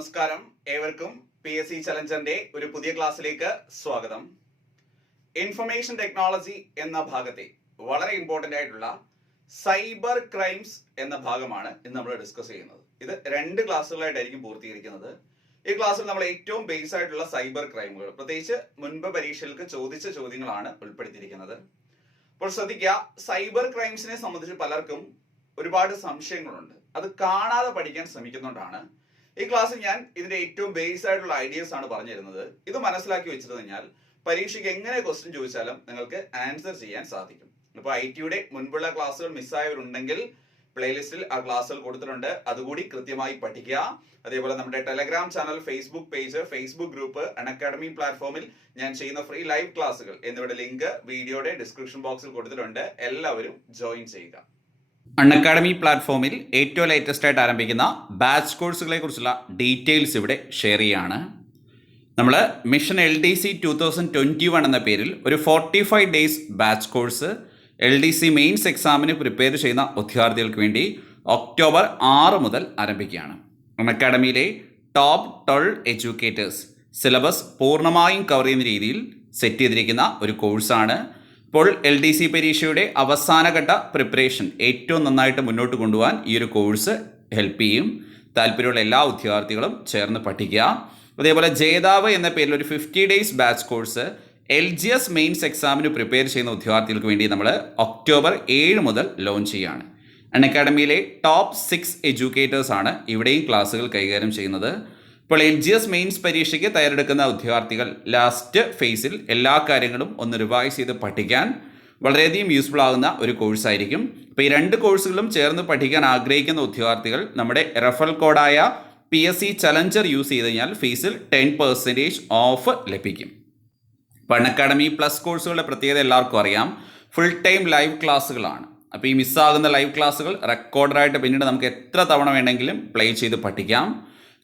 നമസ്കാരം, ഏവർക്കും PSC ചലഞ്ചറിന്റെ ഒരു പുതിയ ക്ലാസ്സിലേക്ക് സ്വാഗതം. ഇൻഫർമേഷൻ ടെക്നോളജി എന്ന ഭാഗത്തെ വളരെ ഇമ്പോർട്ടന്റ് ആയിട്ടുള്ള സൈബർ ക്രൈംസ് എന്ന ഭാഗമാണ് ഇന്ന് നമ്മൾ ഡിസ്കസ് ചെയ്യുന്നത്. ഇത് 2 ക്ലാസ്സുകളായിട്ടായിരിക്കും പൂർത്തീകരിക്കുന്നത്. ഈ ക്ലാസ്സിൽ നമ്മൾ ഏറ്റവും ബേസ് ആയിട്ടുള്ള സൈബർ ക്രൈമുകൾ, പ്രത്യേകിച്ച് മുൻപ് പരീക്ഷകൾക്ക് ചോദിച്ച ചോദ്യങ്ങളാണ് ഉൾപ്പെടുത്തിയിരിക്കുന്നത്. അപ്പോൾ ശ്രദ്ധിക്കുക, സൈബർ ക്രൈംസിനെ സംബന്ധിച്ച് പലർക്കും ഒരുപാട് സംശയങ്ങളുണ്ട്. അത് കാണാതെ പഠിക്കാൻ ശ്രമിക്കുന്നുകൊണ്ടാണ് ഈ ക്ലാസ്സിൽ ഞാൻ ഇതിന്റെ ഏറ്റവും ബേസ് ആയിട്ടുള്ള ഐഡിയാസ് ആണ് പറഞ്ഞു തരുന്നത്. ഇത് മനസ്സിലാക്കി വെച്ചിട്ട് കഴിഞ്ഞാൽ പരീക്ഷയ്ക്ക് എങ്ങനെ ക്വസ്റ്റ്യൻ ചോദിച്ചാലും നിങ്ങൾക്ക് ആൻസർ ചെയ്യാൻ സാധിക്കും. ഇപ്പോൾ IT-യുടെ മുൻപുള്ള ക്ലാസ്സുകൾ മിസ്സായവരുണ്ടെങ്കിൽ പ്ലേലിസ്റ്റിൽ ആ ക്ലാസ്സുകൾ കൊടുത്തിട്ടുണ്ട്, അതുകൂടി കൃത്യമായി പഠിക്കുക. അതേപോലെ നമ്മുടെ Telegram channel, Facebook page, Facebook group, Unacademy പ്ലാറ്റ്ഫോമിൽ ഞാൻ ചെയ്യുന്ന ഫ്രീ ലൈവ് ക്ലാസ്സുകൾ എന്നിവയുടെ ലിങ്ക് വീഡിയോയുടെ ഡിസ്ക്രിപ്ഷൻ ബോക്സിൽ കൊടുത്തിട്ടുണ്ട്. എല്ലാവരും ജോയിൻ ചെയ്യുക. അൺഅക്കാഡമി പ്ലാറ്റ്ഫോമിൽ ഏറ്റവും ലേറ്റസ്റ്റ് ആയിട്ട് ആരംഭിക്കുന്ന ബാച്ച് കോഴ്സുകളെ കുറിച്ചുള്ള ഡീറ്റെയിൽസ് ഇവിടെ ഷെയർ ചെയ്യുകയാണ്. നമ്മൾ മിഷൻ LDC 2021 എന്ന പേരിൽ ഒരു 45 days batch course LDC mains എക്സാമിന് പ്രിപ്പയർ ചെയ്യുന്ന വിദ്യാർത്ഥികൾക്ക് വേണ്ടി ഒക്ടോബർ 6 മുതൽ ആരംഭിക്കുകയാണ്. അൺഅക്കാഡമിയിലെ ടോപ്പ് 12 എഡ്യൂക്കേറ്റേഴ്സ് സിലബസ് പൂർണ്ണമായും കവർ ചെയ്യുന്ന രീതിയിൽ സെറ്റ് ചെയ്തിരിക്കുന്ന ഒരു കോഴ്സാണ്. ഇപ്പോൾ LDC പരീക്ഷയുടെ അവസാനഘട്ട പ്രിപ്പറേഷൻ ഏറ്റവും നന്നായിട്ട് മുന്നോട്ട് കൊണ്ടുപോകാൻ ഈ ഒരു കോഴ്സ് ഹെൽപ്പ് ചെയ്യും. താല്പര്യമുള്ള എല്ലാ വിദ്യാർത്ഥികളും ചേർന്ന് പഠിക്കുക. അതേപോലെ ജേതാവ് എന്ന പേരിൽ ഒരു 50 days batch course LGS mains എക്സാമിന് പ്രിപ്പയർ ചെയ്യുന്ന വിദ്യാർത്ഥികൾക്ക് വേണ്ടി നമ്മൾ ഒക്ടോബർ 7 മുതൽ ലോഞ്ച് ചെയ്യുകയാണ്. അൺഅക്കാഡമിയിലെ ടോപ്പ് 6 എഡ്യൂക്കേറ്റേഴ്സ് ആണ് ഇവിടെയും ക്ലാസ്സുകൾ കൈകാര്യം ചെയ്യുന്നത്. ഇപ്പോൾ LGS മെയിൻസ് പരീക്ഷയ്ക്ക് തയ്യാറെടുക്കുന്ന വിദ്യാർത്ഥികൾ ലാസ്റ്റ് ഫേസിൽ എല്ലാ കാര്യങ്ങളും ഒന്ന് റിവൈസ് ചെയ്ത് പഠിക്കാൻ വളരെയധികം യൂസ്ഫുൾ ആകുന്ന ഒരു കോഴ്സായിരിക്കും. അപ്പോൾ ഈ 2 കോഴ്സുകളും ചേർന്ന് പഠിക്കാൻ ആഗ്രഹിക്കുന്ന വിദ്യാർത്ഥികൾ നമ്മുടെ റെഫറൽ കോഡായ PSC ചലഞ്ചർ യൂസ് ചെയ്ത് കഴിഞ്ഞാൽ ഫീസിൽ 10% ഓഫ് ലഭിക്കും. അപ്പോൾ അൺഅക്കാഡമി പ്ലസ് കോഴ്സുകളുടെ പ്രത്യേകത എല്ലാവർക്കും അറിയാം, ഫുൾ ടൈം ലൈവ് ക്ലാസ്സുകളാണ്. അപ്പോൾ ഈ മിസ്സാകുന്ന ലൈവ് ക്ലാസ്സുകൾ റെക്കോർഡറായിട്ട് പിന്നീട് നമുക്ക് എത്ര തവണ വേണമെങ്കിലും പ്ലേ ചെയ്ത് പഠിക്കാം.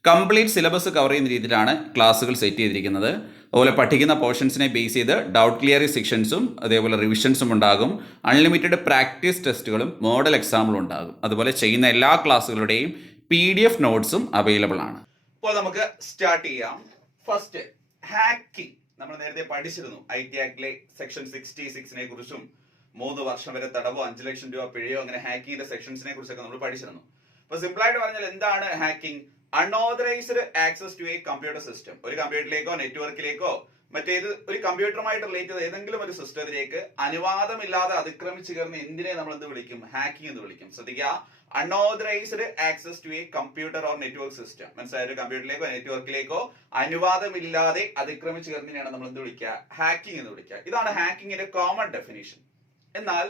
കംപ്ലീറ്റ് സിലബസ് കവർ ചെയ്യുന്ന രീതിയിലാണ് ക്ലാസ്സുകൾ സെറ്റ് ചെയ്തിരിക്കുന്നത്. അതുപോലെ പഠിക്കുന്ന പോർഷൻസിനെ ബേസ് ചെയ്ത് ഡൗട്ട് ക്ലിയറിംഗ് സെക്ഷൻസും അതേപോലെ റിവിഷൻസും ഉണ്ടാകും. അൺലിമിറ്റഡ് പ്രാക്ടീസ് ടെസ്റ്റുകളും മോഡൽ എക്സാമുകളും ഉണ്ടാകും. അതുപോലെ ചെയ്യുന്ന എല്ലാ ക്ലാസ്സുകളുടെയും PDF നോട്ട്സും അവൈലബിൾ ആണ്. ഇപ്പോൾ നമുക്ക് സ്റ്റാർട്ട് ചെയ്യാം. First, hacking. നമ്മൾ നേരത്തെ പഠിച്ചിരുന്നു IT ആക്ടിലെ സെക്ഷൻ 66നെ കുറിച്ചും 3 വർഷം വരെ തടവോ 5 ലക്ഷം രൂപ പിഴയോ അങ്ങനെ ഹാക്കിങ്ങിന്റെ സെക്ഷൻസിനെ കുറിച്ചൊക്കെ നമ്മൾ പഠിച്ചിരുന്നു. അപ്പോൾ സിമ്പിൾ ആയിട്ട് പറഞ്ഞാൽ എന്താണ് hacking? Unauthorized access to a computer system. ഒരു കമ്പ്യൂട്ടറിലേക്കോ നെറ്റ്വർക്കിലേക്കോ മറ്റേത് ഒരു കമ്പ്യൂട്ടറുമായിട്ട് റിലേറ്റ് ചെയ്ത ഏതെങ്കിലും ഒരു സിസ്റ്റത്തിലേക്ക് അനുവാദമില്ലാതെ അതിക്രമിച്ചു കയറുന്ന എന്തിനെ നമ്മൾ എന്ത് വിളിക്കും? ഹാക്കിംഗ് എന്ന് വിളിക്കും. ശ്രദ്ധിക്കുക, unauthorized access to a computer or network system. മനസ്സിലായ, ഒരു കമ്പ്യൂട്ടറിലേക്കോ നെറ്റ്വർക്കിലേക്കോ അനുവാദമില്ലാതെ അതിക്രമിച്ചു കയറുന്നതിനാണ് നമ്മൾ എന്ത് വിളിക്കുക? ഹാക്കിംഗ് എന്ന് വിളിക്കുക. ഇതാണ് ഹാക്കിങ്ങിന്റെ കോമൺ ഡെഫിനിഷൻ. എന്നാൽ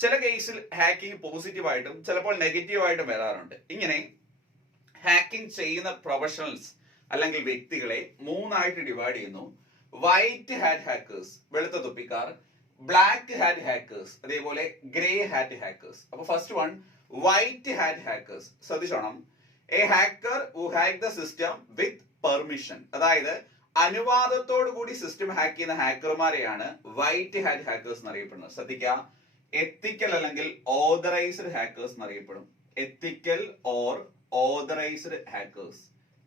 ചില കേസിൽ ഹാക്കിംഗ് പോസിറ്റീവായിട്ടും ചിലപ്പോൾ നെഗറ്റീവായിട്ടും വരാറുണ്ട്. ഇങ്ങനെ ഹാക്കിംഗ് ചെയ്യുന്ന പ്രൊഫഷണൽസ് അല്ലെങ്കിൽ വ്യക്തികളെ 3 ആയിട്ട് ഡിവൈഡ് ചെയ്യുന്നു. വൈറ്റ് ഹാറ്റ് ഹാക്കേഴ്സ്, വെളുത്ത തൊപ്പിക്കാർ; ബ്ലാക്ക് ഹാറ്റ് ഹാക്കേഴ്സ്; അതേപോലെ ഗ്രേ ഹാറ്റ് ഹാക്കേഴ്സ്. അപ്പൊ first one, white hat hackers. ശ്രദ്ധിച്ചോണം, a hacker who hack the system with permission. അതായത് അനുവാദത്തോടു കൂടി സിസ്റ്റം ഹാക്ക് ചെയ്യുന്ന ഹാക്കർമാരെയാണ് വൈറ്റ് ഹാറ്റ് ഹാക്കേഴ്സ് എന്നറിയപ്പെടുന്നത്. ശ്രദ്ധിക്കുക, എത്തിക്കൽ അല്ലെങ്കിൽ ഓതറൈസ്ഡ് ഹാക്കേഴ്സ് എന്നറിയപ്പെടും. Ethical or authorised hackers.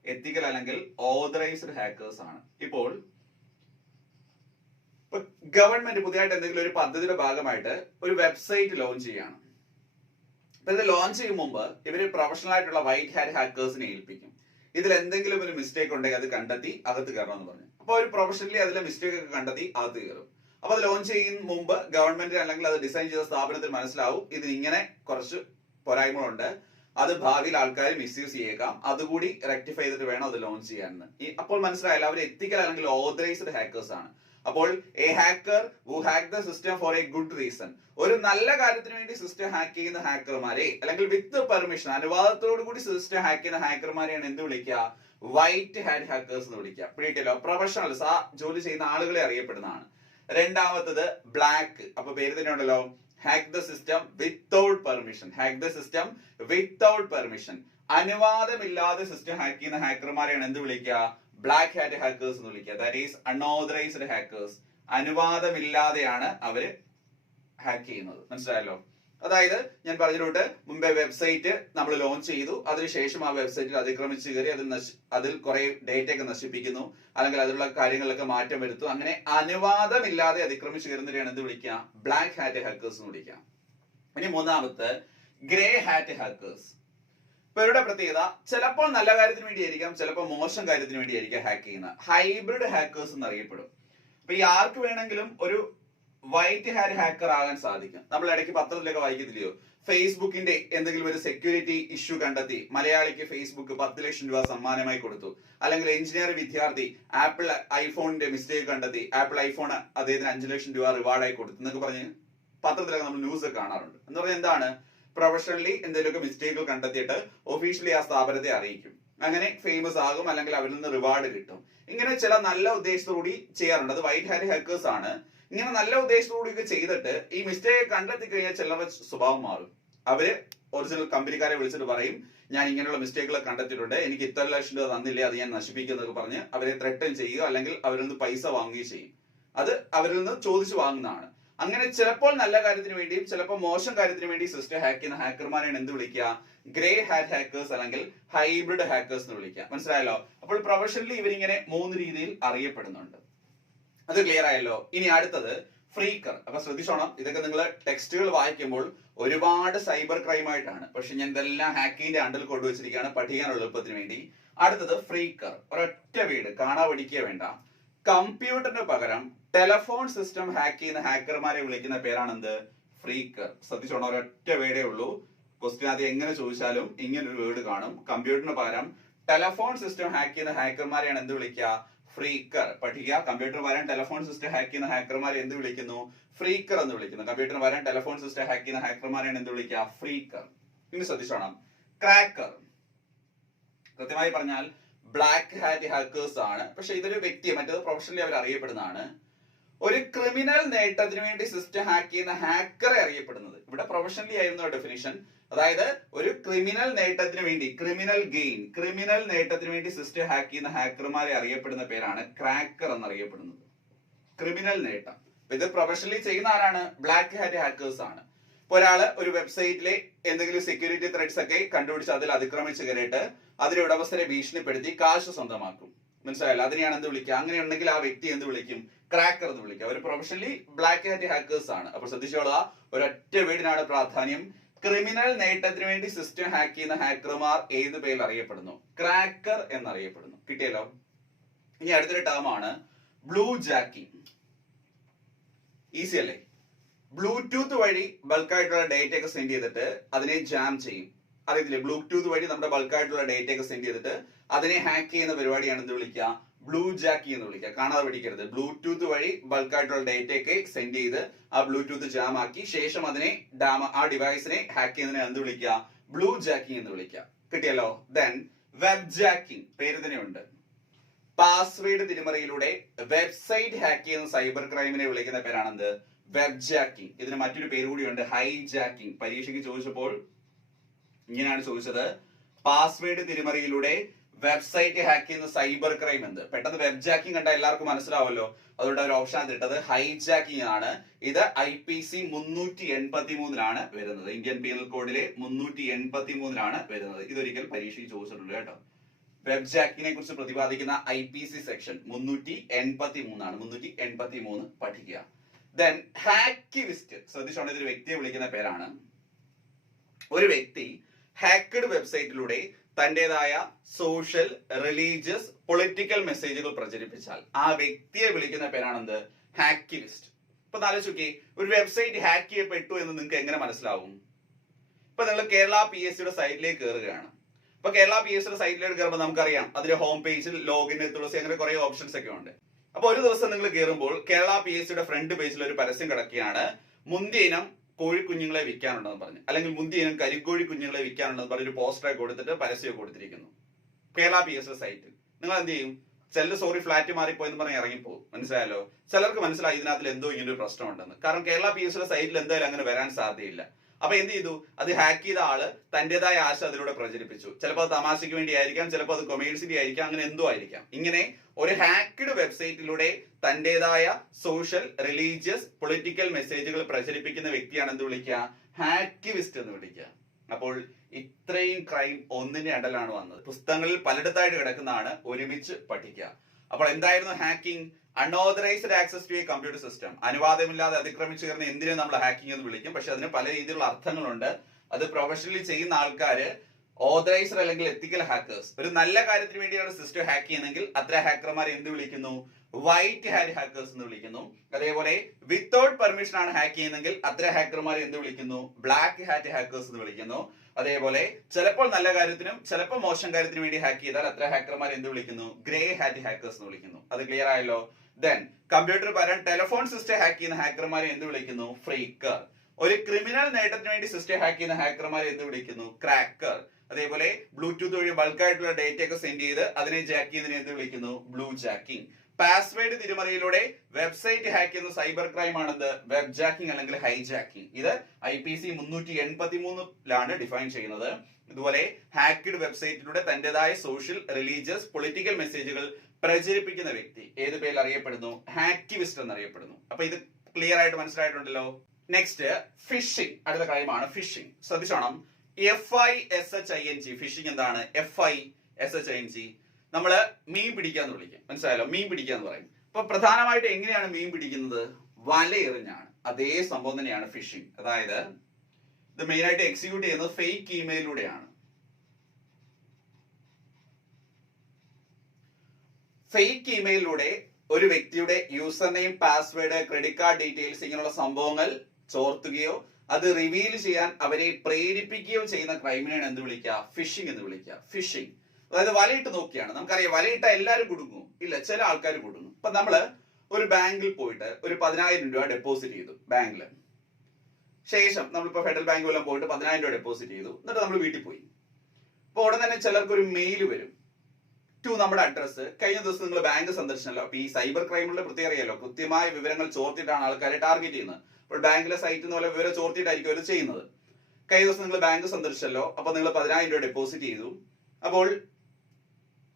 Ethical അല്ലെങ്കിൽ ഓതറൈസ്ഡ് ഹാക്കേഴ്സ് ആണ്. ഇപ്പോൾ ഗവൺമെന്റ് പുതിയതായിട്ട് എന്തെങ്കിലും ഒരു പദ്ധതിയുടെ ഭാഗമായിട്ട് ഒരു വെബ്സൈറ്റ് ലോഞ്ച് ചെയ്യാണ്. ഇത് ലോഞ്ച് ചെയ്യും മുമ്പ് ഇവര് പ്രൊഫഷണൽ ആയിട്ടുള്ള വൈറ്റ് ഹാറ്റ് ഹാക്കേഴ്സിനെ ഏൽപ്പിക്കും. ഇതിൽ എന്തെങ്കിലും ഒരു മിസ്റ്റേക്ക് ഉണ്ടെങ്കിൽ അത് കണ്ടെത്തി അകത്ത് കയറണമെന്ന് പറഞ്ഞു. അപ്പോൾ ഒരു പ്രൊഫഷണലി അതിലെ മിസ്റ്റേക്ക് ഒക്കെ കണ്ടെത്തി അകത്ത് കയറും. അപ്പൊ അത് ലോഞ്ച് ചെയ്യുന്ന മുമ്പ് ഗവൺമെന്റ് അല്ലെങ്കിൽ അത് ഡിസൈൻ ചെയ്ത സ്ഥാപനത്തിന് മനസ്സിലാവും ഇതിന് ഇങ്ങനെ കുറച്ച് പോരായ്മകളുണ്ട്, അത് ഭാവിയിൽ ആൾക്കാർ മിസ്യൂസ് ചെയ്യേക്കാം, അതുകൂടി റെക്ടിഫൈ ചെയ്തിട്ട് വേണം അത് ലോഞ്ച് ചെയ്യാൻ. അപ്പോൾ മനസ്സിലായല്ലോ, അവർ എത്തിക്കൽ അല്ലെങ്കിൽ ഓതറൈസ്ഡ് ഹാക്കേഴ്സ് ആണ്. അപ്പോൾ A hacker who hack the system for A good reason. ഒരു നല്ല കാര്യത്തിന് വേണ്ടി സിസ്റ്റം ഹാക്ക് ചെയ്യുന്ന ഹാക്കർമാരെ അല്ലെങ്കിൽ വിത്ത് പെർമിഷൻ, അനുവാദത്തോടു കൂടി സിസ്റ്റം ഹാക്ക് ചെയ്യുന്ന ഹാക്കർമാരെയാണ് എന്ത് വിളിക്കുക? വൈറ്റ് ഹാറ്റ് ഹാക്കേഴ്സ് എന്ന് വിളിക്കുക. പിടിയിട്ടല്ലോ, പ്രൊഫഷണൽസ്, ആ ജോലി ചെയ്യുന്ന ആളുകളെ അറിയപ്പെടുന്നതാണ്. രണ്ടാമത്തത് ബ്ലാക്ക്. അപ്പൊ പേര് തന്നെ ഉണ്ടല്ലോ, hack the system without permission. Hack the system without permission. അനുവാദമില്ലാതെ സിസ്റ്റം ഹാക്ക് ചെയ്യുന്ന ഹാക്കർമാരെയാണ് എന്ത് വിളിക്കുക? ബ്ലാക്ക് ഹാറ്റ് ഹാക്കേഴ്സ് എന്ന് വിളിക്കുക. That is unauthorised hackers. അനുവാദമില്ലാതെയാണ് അവര് ഹാക്ക് ചെയ്യുന്നത്. മനസ്സിലായല്ലോ? അതായത് ഞാൻ പറഞ്ഞിട്ടുണ്ട്, മുമ്പേ വെബ്സൈറ്റ് നമ്മൾ ലോഞ്ച് ചെയ്തു, അതിനുശേഷം ആ വെബ്സൈറ്റിൽ അതിക്രമിച്ച് കയറി അതിൽ കുറെ ഡേറ്റ ഒക്കെ നശിപ്പിക്കുന്നു, അല്ലെങ്കിൽ അതിലുള്ള കാര്യങ്ങളിലൊക്കെ മാറ്റം വരുത്തും. അങ്ങനെ അനുവാദമില്ലാതെ അതിക്രമിച്ച് കയറുന്നവരെയാണ് എന്ത് വിളിക്കുക? ബ്ലാക്ക് ഹാറ്റ് ഹാക്കേഴ്സ് എന്ന് വിളിക്കാം. ഇനി മൂന്നാമത്തെ ഗ്രേ ഹാറ്റ് ഹാക്കേഴ്സ്. ഇപ്പൊ ഇവരുടെ പ്രത്യേകത ചിലപ്പോൾ നല്ല കാര്യത്തിന് വേണ്ടിയായിരിക്കാം, ചിലപ്പോൾ മോശം കാര്യത്തിന് വേണ്ടിയായിരിക്കാം ഹാക്ക് ചെയ്യുന്നത്. ഹൈബ്രിഡ് ഹാക്കേഴ്സ് എന്നറിയപ്പെടും. അപ്പൊ ഈ ആർക്ക് വേണമെങ്കിലും ഒരു വൈറ്റ് ഹാറ്റ് ഹാക്കർ ആകാൻ സാധിക്കും. നമ്മൾ ഇടയ്ക്ക് പത്രത്തിലൊക്കെ വായിക്കത്തില്ലയോ, ഫേസ്ബുക്കിന്റെ എന്തെങ്കിലും ഒരു സെക്യൂരിറ്റി ഇഷ്യൂ കണ്ടെത്തി മലയാളിക്ക് ഫേസ്ബുക്ക് 10 ലക്ഷം രൂപ സമ്മാനമായി കൊടുത്തു, അല്ലെങ്കിൽ എഞ്ചിനീയർ വിദ്യാർത്ഥി ആപ്പിൾ ഐഫോണിന്റെ മിസ്റ്റേക്ക് കണ്ടെത്തി ആപ്പിൾ ഐഫോൺ അദ്ദേഹത്തിന് 5 ലക്ഷം രൂപ റിവാർഡായി കൊടുത്തു എന്നൊക്കെ പറഞ്ഞ് പത്രത്തിലൊക്കെ നമ്മൾ ന്യൂസ് കാണാറുണ്ട്. എന്ന് പറഞ്ഞാൽ എന്താണ്? പ്രൊഫഷണലി എന്തെങ്കിലുമൊക്കെ മിസ്റ്റേക്കുകൾ കണ്ടെത്തിയിട്ട് ഒഫീഷ്യലി ആ സ്ഥാപനത്തെ അറിയിക്കും, അങ്ങനെ ഫേമസ് ആകും, അല്ലെങ്കിൽ അവരിൽ നിന്ന് റിവാർഡ് കിട്ടും. ഇങ്ങനെ ചില നല്ല ഉദ്ദേശത്തോടുകൂടി ചെയ്യാറുണ്ട്. അത് വൈറ്റ് ഹാറ്റ് ഹാക്കേഴ്സ് ആണ്. ഇങ്ങനെ നല്ല ഉദ്ദേശത്തോടുകൂടി ഒക്കെ ചെയ്തിട്ട് ഈ മിസ്റ്റേക്ക് കണ്ടെത്തി കഴിഞ്ഞാൽ ചിലരുടെ സ്വഭാവം മാറും. അവര് ഒറിജിനൽ കമ്പനിക്കാരെ വിളിച്ചിട്ട് പറയും, ഞാൻ ഇങ്ങനെയുള്ള മിസ്റ്റേക്കുകൾ കണ്ടെത്തിയിട്ടുണ്ട്, എനിക്ക് ഇത്ര ലക്ഷം രൂപ തന്നില്ലേ, അത് ഞാൻ നശിപ്പിക്കുന്നതൊക്കെ പറഞ്ഞ് അവരെ ത്രെട്ടൻ ചെയ്യുക, അല്ലെങ്കിൽ അവരിൽ നിന്ന് പൈസ വാങ്ങുകയും ചെയ്യും. അത് അവരിൽ നിന്ന് ചോദിച്ചു വാങ്ങുന്നതാണ്. അങ്ങനെ ചിലപ്പോൾ നല്ല കാര്യത്തിന് വേണ്ടിയും ചിലപ്പോൾ മോശം കാര്യത്തിന് വേണ്ടി സിസ്റ്റം ഹാക്ക് ചെയ്യുന്ന ഹാക്കർമാരെയാണ് എന്ത് വിളിക്കുക? ഗ്രേ ഹാറ്റ് ഹാക്കേഴ്സ് അല്ലെങ്കിൽ ഹൈബ്രിഡ് ഹാക്കേഴ്സ് എന്ന് വിളിക്കുക. മനസ്സിലായല്ലോ? അപ്പോൾ പ്രൊഫഷണലി ഇവരിങ്ങനെ 3 രീതിയിൽ അറിയപ്പെടുന്നുണ്ട്. അത് ക്ലിയർ ആയല്ലോ? ഇനി അടുത്തത് ഫ്രീക്കർ. അപ്പൊ ശ്രദ്ധിച്ചോണം, ഇതൊക്കെ നിങ്ങൾ ടെക്സ്റ്റുകൾ വായിക്കുമ്പോൾ ഒരുപാട് സൈബർ ക്രൈം ആയിട്ടാണ്, പക്ഷെ ഞാൻ ഇതെല്ലാം ഹാക്കിങ്ങിന്റെ അണ്ടിൽ കൊണ്ടുവച്ചിരിക്കുകയാണ് പഠിക്കാനുള്ള എളുപ്പത്തിന് വേണ്ടി. അടുത്തത് ഫ്രീക്കർ. ഒരൊറ്റ വീട് കാണാ പഠിക്കുക വേണ്ട. കമ്പ്യൂട്ടറിന് പകരം ടെലഫോൺ സിസ്റ്റം ഹാക്ക് ചെയ്യുന്ന ഹാക്കർമാരെ വിളിക്കുന്ന പേരാണെന്ത്? ഫ്രീക്കർ. ശ്രദ്ധിച്ചോണം, ഒരൊറ്റ വേർഡേ ഉള്ളൂ. ക്വസ്റ്റ്യൻ ആദ്യം എങ്ങനെ ചോദിച്ചാലും ഇങ്ങനെ ഒരു വേർഡ് കാണും. കമ്പ്യൂട്ടറിന് പകരം ടെലഫോൺ സിസ്റ്റം ഹാക്ക് ചെയ്യുന്ന ഹാക്കർമാരെയാണ് എന്ത് വിളിക്കുക? ഫ്രീക്കർ. പഠിക്കുക, കമ്പ്യൂട്ടറിന് പകരം ടെലഫോൺ സിസ്റ്റം ഹാക്ക് ചെയ്യുന്ന ഹാക്കർമാരെ എന്ത് വിളിക്കുന്നു? ഫ്രീക്കർ എന്ന് വിളിക്കുന്നു. കമ്പ്യൂട്ടറിന് പകരം ടെലഫോൺ സിസ്റ്റം ഹാക്ക് ചെയ്യുന്ന ഹാക്കർമാരെയാണ് എന്ത് വിളിക്കുക? ഫ്രീക്കർ. ഇനി ശ്രദ്ധിച്ചോണം, ക്രാക്കർ. കൃത്യമായി പറഞ്ഞാൽ ബ്ലാക്ക് ഹാറ്റ് ഹാക്കേഴ്സ് ആണ്, പക്ഷെ ഇതൊരു വ്യക്തി, മറ്റേത് പ്രൊഫഷണലി അവർ അറിയപ്പെടുന്നതാണ്. ഒരു ക്രിമിനൽ നേട്ടത്തിന് വേണ്ടി സിസ്റ്റം ഹാക്ക് ചെയ്യുന്ന ഹാക്കറെ അറിയപ്പെടുന്നത്. ഇവിടെ പ്രൊഫഷണലി ആയിരുന്നു ഡെഫിനിഷൻ. അതായത് ഒരു ക്രിമിനൽ നേട്ടത്തിന് വേണ്ടി, ക്രിമിനൽ നേട്ടത്തിന് വേണ്ടി സിസ്റ്റം ഹാക്ക് ചെയ്യുന്ന ഹാക്കർമാരെ അറിയപ്പെടുന്ന പേരാണ് ക്രാക്കർ എന്നറിയപ്പെടുന്നത്. ക്രിമിനൽ നേട്ടം. ഇത് പ്രൊഫഷണലി ചെയ്യുന്ന ആരാണ്? ബ്ലാക്ക് ഹാറ്റ് ഹാക്കേഴ്സ് ആണ്. ഇപ്പൊ ഒരാള് ഒരു വെബ്സൈറ്റിലെ എന്തെങ്കിലും സെക്യൂരിറ്റി ത്രെഡ്സ് ഒക്കെ കണ്ടുപിടിച്ച് അതിൽ അതിക്രമിച്ച് കയറിയിട്ട് അതിലെ ഉടമസ്ഥരെ ഭീഷണിപ്പെടുത്തി കാശ് സ്വന്തമാക്കും. മനസ്സിലായല്ലോ? അതിനെയാണ് എന്ത് വിളിക്കുക? അങ്ങനെ ഉണ്ടെങ്കിൽ ആ വ്യക്തി എന്ത് വിളിക്കും? ക്രാക്കർ എന്ന് വിളിക്കുക. അവർ പ്രൊഫഷണലി ബ്ലാക്ക് ഹാറ്റ് ഹാക്കേഴ്സ് ആണ്. അപ്പോൾ ശ്രദ്ധിച്ചോളുക, ഒരൊറ്റ വീടിനാണ് പ്രാധാന്യം. ക്രിമിനൽ നേട്ടത്തിന് വേണ്ടി സിസ്റ്റം ഹാക്ക് ചെയ്യുന്ന ഹാക്കർമാർ ഏത് പേരിൽ അറിയപ്പെടുന്നു? ക്രാക്കർ എന്നറിയപ്പെടുന്നു. കിട്ടിയല്ലോ? ഇനി അടുത്തൊരു ടേം ആണ് ബ്ലൂ ജാക്കിംഗ്. ഈസി അല്ലേ? ബ്ലൂടൂത്ത് വഴി ബൾക്കായിട്ടുള്ള ഡേറ്റ ഒക്കെ സെൻഡ് ചെയ്തിട്ട് അതിനെ ജാം ചെയ്യും. അറിയത്തില്ലേ? ബ്ലൂടൂത്ത് വഴി നമ്മുടെ ബൾക്കായിട്ടുള്ള ഡേറ്റ ഒക്കെ സെൻഡ് ചെയ്തിട്ട് അതിനെ ഹാക്ക് ചെയ്യുന്ന പരിപാടിയാണ് എന്ത് വിളിക്കുക? ബ്ലൂ ജാക്കിംഗ് എന്ന് വിളിക്കുക. കാണാതെ പഠിക്കരുത്. ബ്ലൂടൂത്ത് വഴി ബൾക്കായിട്ടുള്ള ഡേറ്റ ഒക്കെ സെൻഡ് ചെയ്ത് ആ ബ്ലൂടൂത്ത് ജാം ആക്കി ശേഷം അതിനെ ആ ഡിവൈസിനെ ഹാക്ക് ചെയ്യുന്നതിനെ എന്ത് വിളിക്കുക? ബ്ലൂ ജാക്കിംഗ് എന്ന് വിളിക്കുക. കിട്ടിയല്ലോ? Then web jacking. പേര് തന്നെ ഉണ്ട്. പാസ്വേഡ് തിരിമറിയിലൂടെ വെബ്സൈറ്റ് ഹാക്ക് ചെയ്യുന്ന സൈബർ ക്രൈമിനെ വിളിക്കുന്ന പേരാണെന്ത്? Web jacking. ഇതിന് മറ്റൊരു പേര് കൂടിയുണ്ട്, ഹൈ ജാക്കിംഗ്. പരീക്ഷയ്ക്ക് ചോദിച്ചപ്പോൾ ഇങ്ങനെയാണ് ചോദിച്ചത്, പാസ്വേഡ് തിരിമറിയിലൂടെ വെബ്സൈറ്റ് ഹാക്ക് ചെയ്യുന്ന സൈബർ ക്രൈം എന്ത്? പെട്ടെന്ന് വെബ് ജാക്കിംഗ് കണ്ടാൽ എല്ലാവർക്കും മനസ്സിലാവല്ലോ, അതുകൊണ്ട് ഒരു ഓപ്ഷൻ ഇട്ടത് ഹൈ ജാക്കിംഗ് ആണ്. ഇത് IPC 383 വരുന്നത്. ഇന്ത്യൻ പീനൽ കോഡിലെ 383 വരുന്നത്. ഇതൊരിക്കൽ പരീക്ഷയ്ക്ക് ചോദിച്ചിട്ടുണ്ട് കേട്ടോ. വെബ് ജാക്കിങ്ങിനെ കുറിച്ച് പ്രതിപാദിക്കുന്ന IPC സെക്ഷൻ 383 383 പഠിക്കുക. ദെൻ ഹാക്കിവിസ്റ്റ്. ശ്രദ്ധിച്ചോണ്ട് ഇതൊരു വ്യക്തിയെ വിളിക്കുന്ന പേരാണ്. ഒരു വ്യക്തി ഹാക്കഡ് വെബ്സൈറ്റിലൂടെ തന്റേതായ സോഷ്യൽ, റിലീജിയസ്, പൊളിറ്റിക്കൽ മെസ്സേജുകൾ പ്രചരിപ്പിച്ചാൽ ആ വ്യക്തിയെ വിളിക്കുന്ന പേരാണെന്ത്? ഹാക്കിവിസ്റ്റ്. ഇപ്പൊ ആലോചിക്കേ, ഒരു വെബ്സൈറ്റ് ഹാക്ക് ചെയ്യപ്പെട്ടു എന്ന് നിങ്ങൾക്ക് എങ്ങനെ മനസ്സിലാവും? ഇപ്പൊ നിങ്ങൾ കേരള PSCയുടെ സൈറ്റിലേക്ക് കയറുകയാണ്. ഇപ്പൊ കേരള PSCയുടെ സൈറ്റിലേക്ക് കയറുമ്പോൾ നമുക്കറിയാം അതിന്റെ ഹോം പേജിൽ ലോഗിൻ, തുളസി, അങ്ങനെ കുറെ ഓപ്ഷൻസ് ഒക്കെ ഉണ്ട്. അപ്പൊ ഒരു ദിവസം നിങ്ങൾ കയറുമ്പോൾ കേരള PSCയുടെ ഫ്രണ്ട് പേജിൽ ഒരു പരസ്യം കിടക്കുകയാണ്, മുന്തിയ ഇനം കോഴിക്കുഞ്ഞുങ്ങളെ വിൽക്കാനുണ്ടെന്ന് പറഞ്ഞു, അല്ലെങ്കിൽ മുന്തിയ ഇനം കരിക്കോഴി കുഞ്ഞുങ്ങളെ വിൽക്കാനുണ്ടെന്ന് പറഞ്ഞ് ഒരു പോസ്റ്ററായി കൊടുത്തിട്ട് പരസ്യം കൊടുത്തിരിക്കുന്നു കേരള PSCയുടെ സൈറ്റിൽ. നിങ്ങൾ എന്ത് ചെയ്യും? സോറി ഫ്ലാറ്റ് മാറിപ്പോയെന്ന് പറഞ്ഞ് ഇറങ്ങിപ്പോകും. മനസ്സിലായല്ലോ? ചിലർക്ക് മനസ്സിലായി ഇതിനകത്തിൽ എന്തോ ഇങ്ങനെ ഒരു പ്രശ്നമുണ്ടെന്ന്. കാരണം കേരള PSCയുടെ സൈറ്റിൽ എന്തായാലും അങ്ങനെ വരാൻ സാധ്യതയില്ല. അപ്പൊ എന്ത് ചെയ്തു? അത് ഹാക്ക് ചെയ്ത ആള് തന്റേതായ ആശ അതിലൂടെ പ്രചരിപ്പിച്ചു. ചിലപ്പോൾ അത് തമാശയ്ക്ക് വേണ്ടി ആയിരിക്കാം, ചിലപ്പോൾ അത് കൊമേഴ്സ്യലി ആയിരിക്കാം, അങ്ങനെ എന്തോ ആയിരിക്കാം. ഇങ്ങനെ ഒരു ഹാക്ക്ഡ് വെബ്സൈറ്റിലൂടെ തന്റേതായ സോഷ്യൽ, റിലീജിയസ്, പൊളിറ്റിക്കൽ മെസ്സേജുകൾ പ്രചരിപ്പിക്കുന്ന വ്യക്തിയാണ് എന്ത് വിളിക്കുക? ഹാക്കിവിസ്റ്റ് എന്ന് വിളിക്കുക. അപ്പോൾ ഇത്രയും ക്രൈം ഒന്നിന്റെ അണ്ടലാണ് വന്നത്. പുസ്തകങ്ങളിൽ പലയിടത്തായിട്ട് കിടക്കുന്നതാണ്, ഒരുമിച്ച് പഠിക്കുക. അപ്പോൾ എന്തായിരുന്നു hacking? Unauthorized access to a computer system. അനുവാദമില്ലാതെ അതിക്രമിച്ചു കയറുന്ന എന്തിനും നമ്മൾ ഹാക്കിംഗ് എന്ന് വിളിക്കും. പക്ഷെ അതിന് പല രീതിയിലുള്ള അർത്ഥങ്ങളുണ്ട്. അത് പ്രൊഫഷണലി ചെയ്യുന്ന ആൾക്കാര് ഓതറൈസ്ഡ് അല്ലെങ്കിൽ എത്തിക്കൽ ഹാക്കേഴ്സ്. ഒരു നല്ല കാര്യത്തിന് വേണ്ടിയാണ് സിസ്റ്റം ഹാക്ക് ചെയ്യുന്നതെങ്കിൽ അത്ര ഹാക്കർമാരെ എന്ത് വിളിക്കുന്നു? വൈറ്റ് ഹാറ്റ് ഹാക്കേഴ്സ് എന്ന് വിളിക്കുന്നു. അതേപോലെ വിത്തൗട്ട് പെർമിഷൻ ആണ് ഹാക്ക് ചെയ്യുന്നതെങ്കിൽ അത്ര ഹാക്കർമാരെ എന്ത് വിളിക്കുന്നു? ബ്ലാക്ക് ഹാറ്റ് ഹാക്കേഴ്സ് എന്ന് വിളിക്കുന്നു. അതേപോലെ ചിലപ്പോൾ നല്ല കാര്യത്തിനും ചിലപ്പോൾ മോശം കാര്യത്തിനും വേണ്ടി ഹാക്ക് ചെയ്താൽ അത്ര ഹാക്കർമാർ എന്ത് വിളിക്കുന്നു? ഗ്രേ ഹാറ്റ് ഹാക്കേഴ്സ് എന്ന് വിളിക്കുന്നു. അത് ക്ലിയർ ആയല്ലോ? ദെൻ കമ്പ്യൂട്ടർ പകരം ടെലിഫോൺ സിസ്റ്റം ഹാക്ക് ചെയ്യുന്ന ഹാക്കർമാരെ എന്ത് വിളിക്കുന്നു? ഫ്രീക്കർ. ഒരു ക്രിമിനൽ നേട്ടത്തിന് വേണ്ടി സിസ്റ്റം ഹാക്ക് ചെയ്യുന്ന ഹാക്കർമാരെ എന്ത് വിളിക്കുന്നു? ക്രാക്കർ. അതേപോലെ ബ്ലൂടൂത്ത് വഴി ബൾക്കായിട്ടുള്ള ഡേറ്റ ഒക്കെ സെൻഡ് ചെയ്ത് അതിനെ ജാക്ക് ചെയ്യുന്നതിനെ എന്ത് വിളിക്കുന്നു? Bluejacking. പാസ്വേഡ് തിരിമറിയിലൂടെ വെബ്സൈറ്റ് ഹാക്ക് ചെയ്യുന്ന സൈബർ ക്രൈം ആണെന്ന് വെബ് ജാക്കിംഗ് അല്ലെങ്കിൽ ഹൈജാക്കിംഗ്. ഇത് IPC 383 ഡിഫൈൻ ചെയ്യുന്നത്. ഇതുപോലെ ഹാക്ക്ഡ് വെബ്സൈറ്റിലൂടെ തന്റേതായ സോഷ്യൽ, റിലീജിയസ്, പൊളിറ്റിക്കൽ മെസ്സേജുകൾ പ്രചരിപ്പിക്കുന്ന വ്യക്തി ഏത് പേരിൽ അറിയപ്പെടുന്നു? ഹാക്കിവിസ്റ്റ് എന്നറിയപ്പെടുന്നു. അപ്പൊ ഇത് ക്ലിയർ ആയിട്ട് മനസ്സിലായിട്ടുണ്ടല്ലോ. Next phishing. അടുത്ത ക്രൈമാണ് ഫിഷിംഗ്. ശ്രദ്ധിച്ചോണം. FISHING. ഫിഷിംഗ് എന്താണ്? FISHING. നമ്മള് മീൻ പിടിക്കാന്ന് വിളിക്കും. മനസ്സിലായല്ലോ? മീൻ പിടിക്കാന്ന് പറയും. അപ്പൊ പ്രധാനമായിട്ട് എങ്ങനെയാണ് മീൻ പിടിക്കുന്നത്? വലയെറിഞ്ഞാണ്. അതേ സംഭവം തന്നെയാണ് ഫിഷിംഗ്. അതായത് ഇത് മെയിൻ ആയിട്ട് എക്സിക്യൂട്ട് ചെയ്യുന്നത് ഫേക്ക് ഇമെയിലൂടെയാണ്. ഫേക്ക് ഇമെയിലൂടെ ഒരു വ്യക്തിയുടെ user name, password, credit card details ഇങ്ങനെയുള്ള സംഭവങ്ങൾ ചോർത്തുകയോ അത് റിവീൽ ചെയ്യാൻ അവരെ പ്രേരിപ്പിക്കുകയോ ചെയ്യുന്ന ക്രൈമിനെയാണ് എന്ത് വിളിക്കുക? ഫിഷിംഗ് എന്ന് വിളിക്കുക. ഫിഷിംഗ് അതായത് വലയിട്ട് നോക്കിയാണ്. നമുക്കറിയാം വലയിട്ട എല്ലാവരും കുടുങ്ങും ഇല്ല, ചില ആൾക്കാർ കുടുങ്ങും. ഇപ്പൊ നമ്മള് ഒരു ബാങ്കിൽ പോയിട്ട് ഒരു 10,000 രൂപ ഡെപ്പോസിറ്റ് ചെയ്തു ബാങ്കില്. ശേഷം നമ്മളിപ്പോ ഫെഡറൽ ബാങ്ക് വല്ലതും പോയിട്ട് 10,000 രൂപ ഡെപ്പോസിറ്റ് ചെയ്തു. എന്നിട്ട് നമ്മൾ വീട്ടിൽ പോയി. അപ്പൊ ഉടൻ തന്നെ ചിലർക്ക് ഒരു മെയിൽ വരും ടു നമ്മുടെ അഡ്രസ്സ്. കഴിഞ്ഞ ദിവസം നിങ്ങൾ ബാങ്ക് സന്ദർശനമല്ലോ. അപ്പൊ ഈ സൈബർ ക്രൈമിലുള്ള പ്രത്യേക അറിയാലോ, കൃത്യമായ വിവരങ്ങൾ ചോർത്തിയിട്ടാണ് ആൾക്കാരെ ടാർഗറ്റ് ചെയ്യുന്നത്. അപ്പോൾ ബാങ്കിലെ സൈറ്റിൽ നിന്ന് പോലെ വിവരം ചോർത്തിയിട്ടായിരിക്കും അവർ ചെയ്യുന്നത്. കഴിഞ്ഞ ദിവസം നിങ്ങൾ ബാങ്ക് സന്ദർശിച്ചല്ലോ. അപ്പൊ നിങ്ങൾ 10,000 രൂപ ഡെപ്പോസിറ്റ് ചെയ്തു. അപ്പോൾ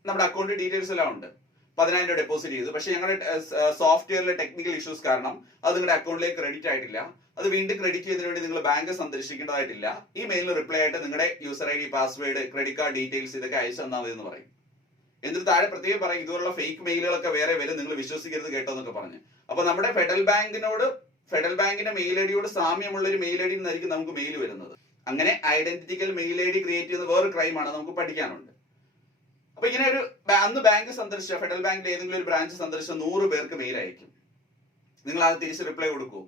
നമ്മുടെ അക്കൗണ്ട് ഡീറ്റെയിൽസ് എല്ലാം ഉണ്ട്. 10,000 രൂപ ഡെപ്പോസിറ്റ് ചെയ്തു. പക്ഷെ ഞങ്ങളുടെ സോഫ്റ്റ്വെയറിലെ ടെക്നിക്കൽ ഇഷ്യൂസ് കാരണം അത് നിങ്ങളുടെ അക്കൗണ്ടിലേക്ക് ക്രെഡിറ്റ് ആയിട്ടില്ല. അത് വീണ്ടും ക്രെഡിറ്റ് ചെയ്യുന്നതിന് വേണ്ടി നിങ്ങൾ ബാങ്ക് സന്ദർശിക്കേണ്ടതായിട്ടില്ല. ഈ മെയിലിന് റിപ്ലൈ ആയിട്ട് നിങ്ങളുടെ user ID, password, credit card details ഇതൊക്കെ അയച്ചു തന്നാൽ മതി എന്ന് പറയും. എന്നിട്ട് താഴെ പ്രത്യേകം പറയും ഇതുപോലുള്ള ഫേക്ക് മെയിലുകളൊക്കെ വേറെ വരും, നിങ്ങൾ വിശ്വസിക്കരുത് കേട്ടോ എന്നൊക്കെ പറഞ്ഞ്. അപ്പൊ നമ്മുടെ ഫെഡറൽ ബാങ്കിന്റെ മെയിൽ ഐഡിയോട് സാമ്യമുള്ള ഒരു മെയിൽ ഐഡി നിന്നായിരിക്കും നമുക്ക് മെയിൽ വരുന്നത്. അങ്ങനെ ഐഡന്റിറ്റിക്കൽ മെയിൽ ID ക്രിയേറ്റ് ചെയ്യുന്ന വേറെ ക്രൈമാണ് നമുക്ക് പഠിക്കാനുണ്ട്. അപ്പൊ ഇങ്ങനെ ഒരു അന്ന് ബാങ്ക് സന്ദർശിച്ച ഫെഡറൽ ബാങ്കിന്റെ ഏതെങ്കിലും ഒരു ബ്രാഞ്ച് സന്ദർശിച്ച 100 പേർക്ക് മെയിൽ അയക്കും. നിങ്ങൾ അത് തിരിച്ച് റിപ്ലൈ കൊടുക്കൂ.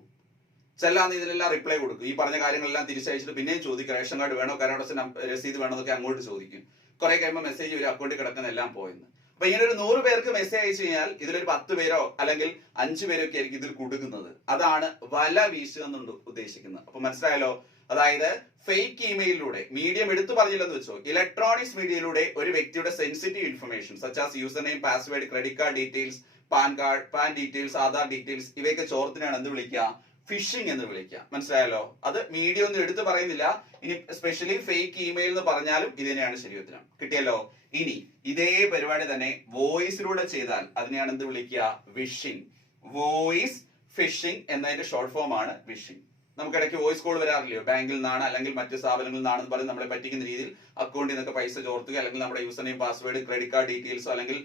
ചെല്ലാന്ന് ഇതിനെല്ലാം റിപ്ലൈ കൊടുക്കും. ഈ പറഞ്ഞ കാര്യങ്ങളെല്ലാം തിരിച്ചയച്ചിട്ട് പിന്നെയും ചോദിക്കും റേഷൻ കാർഡ് വേണോ, കരടച്ച രസീത് വേണോ എന്നൊക്കെ അങ്ങോട്ട് ചോദിക്കും. കുറെ കഴിയുമ്പോൾ മെസ്സേജ് വരും അക്കൗണ്ടിൽ കിടക്കുന്ന എല്ലാം പോയെന്ന്. അപ്പൊ ഇങ്ങനെ ഒരു 100 പേർക്ക് മെസ്സേജ് അയച്ചു കഴിഞ്ഞാൽ ഇതിലൊരു 10 പേരോ അല്ലെങ്കിൽ 5 പേരോ ഒക്കെ ആയിരിക്കും ഇതിൽ കൊടുക്കുന്നത്. അതാണ് വല വീശുക എന്നുണ്ട് ഉദ്ദേശിക്കുന്നത്. അപ്പൊ മനസ്സിലായല്ലോ? അതായത് ഫേക്ക് ഇമെയിലിലൂടെ, മീഡിയം എടുത്തു പറഞ്ഞില്ലെന്ന് വെച്ചോ, ഇലക്ട്രോണിക്സ് മീഡിയയിലൂടെ ഒരു വ്യക്തിയുടെ sensitive information such as user name, password, credit card details, pan details, Aadhaar details ഇവയൊക്കെ ചോർത്തിനാണ് എന്ത് വിളിക്കുക? ഫിഷിംഗ് എന്ന് വിളിക്കുക. മനസ്സിലായല്ലോ? അത് മീഡിയ ഒന്നും എടുത്തു പറയുന്നില്ല. ഇനി സ്പെഷ്യലി ഫേക്ക് ഇമെയിൽ എന്ന് പറഞ്ഞാലും ഇത് തന്നെയാണ് ശരിയുത്തരം. കിട്ടിയല്ലോ? ഇനി ഇതേ പരിപാടി തന്നെ വോയിസിലൂടെ ചെയ്താൽ അതിനെയാണ് എന്ത് വിളിക്കുക? വിഷിംഗ്. വോയിസ് ഫിഷിംഗ് എന്നതിന്റെ ഷോർട്ട് ഫോം ആണ് വിഷിംഗ്. നമുക്കിടയ്ക്ക് വോയിസ് കോൾ വരാറില്ലയോ? ബാങ്കിൽ നിന്നാണ് അല്ലെങ്കിൽ മറ്റു സ്ഥാപനങ്ങളിൽ നിന്നാണെന്ന് പറഞ്ഞ് നമ്മളെ പറ്റിക്കുന്ന രീതിയിൽ അക്കൗണ്ടിൽ നിന്നൊക്കെ പൈസ ചോർത്തുക, അല്ലെങ്കിൽ നമ്മുടെ user name, password, credit card ഡീറ്റെയിൽസോ അല്ലെങ്കിൽ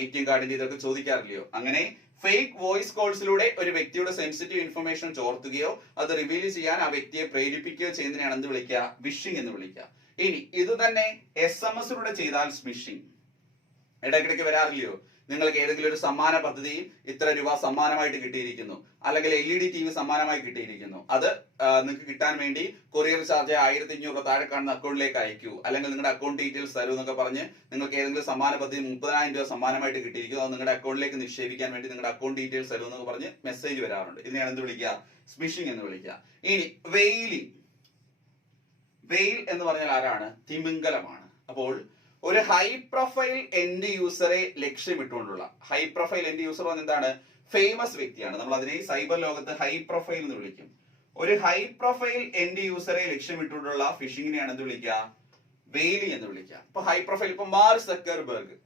ATM കാർഡിന്റെ ഇതൊക്കെ ചോദിക്കാറില്ലയോ? അങ്ങനെ ഫേക്ക് വോയിസ് കോൾസിലൂടെ ഒരു വ്യക്തിയുടെ സെൻസിറ്റീവ് ഇൻഫർമേഷൻ ചോർത്തുകയോ അത് റിവീൽ ചെയ്യാൻ ആ വ്യക്തിയെ പ്രേരിപ്പിക്കുകയോ ചെയ്യുന്നതിനാണ് എന്ത് വിളിക്കുക? വിഷിംഗ് എന്ന് വിളിക്കുക. ഇനി ഇത് തന്നെ SMS ചെയ്താൽ സ്മിഷിംഗ്. ഇടയ്ക്കിടയ്ക്ക് വരാറില്ലയോ? നിങ്ങൾക്ക് ഏതെങ്കിലും ഒരു സമ്മാന പദ്ധതിയിൽ ഇത്ര രൂപ സമ്മാനമായിട്ട് കിട്ടിയിരിക്കുന്നു, അല്ലെങ്കിൽ LED TV സമ്മാനമായി കിട്ടിയിരിക്കുന്നു, അത് നിങ്ങൾക്ക് കിട്ടാൻ വേണ്ടി കൊറിയർ ചാർജ് 1,500 താഴെ കാണുന്ന അക്കൗണ്ടിലേക്ക് അയക്കൂ, അല്ലെങ്കിൽ നിങ്ങളുടെ അക്കൗണ്ട് ഡീറ്റെയിൽസ് തരൂ എന്നൊക്കെ പറഞ്ഞ് നിങ്ങൾക്ക് ഏതെങ്കിലും സമ്മാന പദ്ധതി 30,000 രൂപ സമ്മാനമായിട്ട് കിട്ടിയിരിക്കുന്നു, അത് നിങ്ങളുടെ അക്കൗണ്ടിലേക്ക് നിക്ഷേപിക്കാൻ വേണ്ടി നിങ്ങളുടെ അക്കൗണ്ട് ഡീറ്റെയിൽസ് തരൂ എന്നൊക്കെ പറഞ്ഞ് മെസ്സേജ് വരാറുണ്ട്. ഇതിനെയാണ് എന്ത് വിളിക്കുക? സ്മിഷിംഗ് എന്ന് വിളിക്കുക. ഇനി വെയിലിംഗ്. വെയിൽ എന്ന് പറഞ്ഞാൽ ആരാണ്? തിമിംഗലമാണ്. അപ്പോൾ ഒരു ഹൈ പ്രൊഫൈൽ എൻഡ് യൂസറെ ലക്ഷ്യമിട്ടുകൊണ്ടുള്ള, ഹൈ പ്രൊഫൈൽ എൻഡ് യൂസർ എന്താണ്? ഫേമസ് വ്യക്തിയാണ്. നമ്മൾ അതിനെ സൈബർ ലോകത്ത് ഹൈ പ്രൊഫൈൽ എന്ന് വിളിക്കും. ഒരു ഹൈ പ്രൊഫൈൽ എൻഡ് യൂസറെ ലക്ഷ്യമിട്ടുകൊണ്ടുള്ള ഫിഷിംഗിനെയാണ് എന്ത് വിളിക്കുക? വെയിലിംഗ് എന്ന് വിളിക്കുക. ഇപ്പൊ ഹൈ പ്രൊഫൈൽ, ഇപ്പൊ മാർക്ക് സക്കർബർഗ്,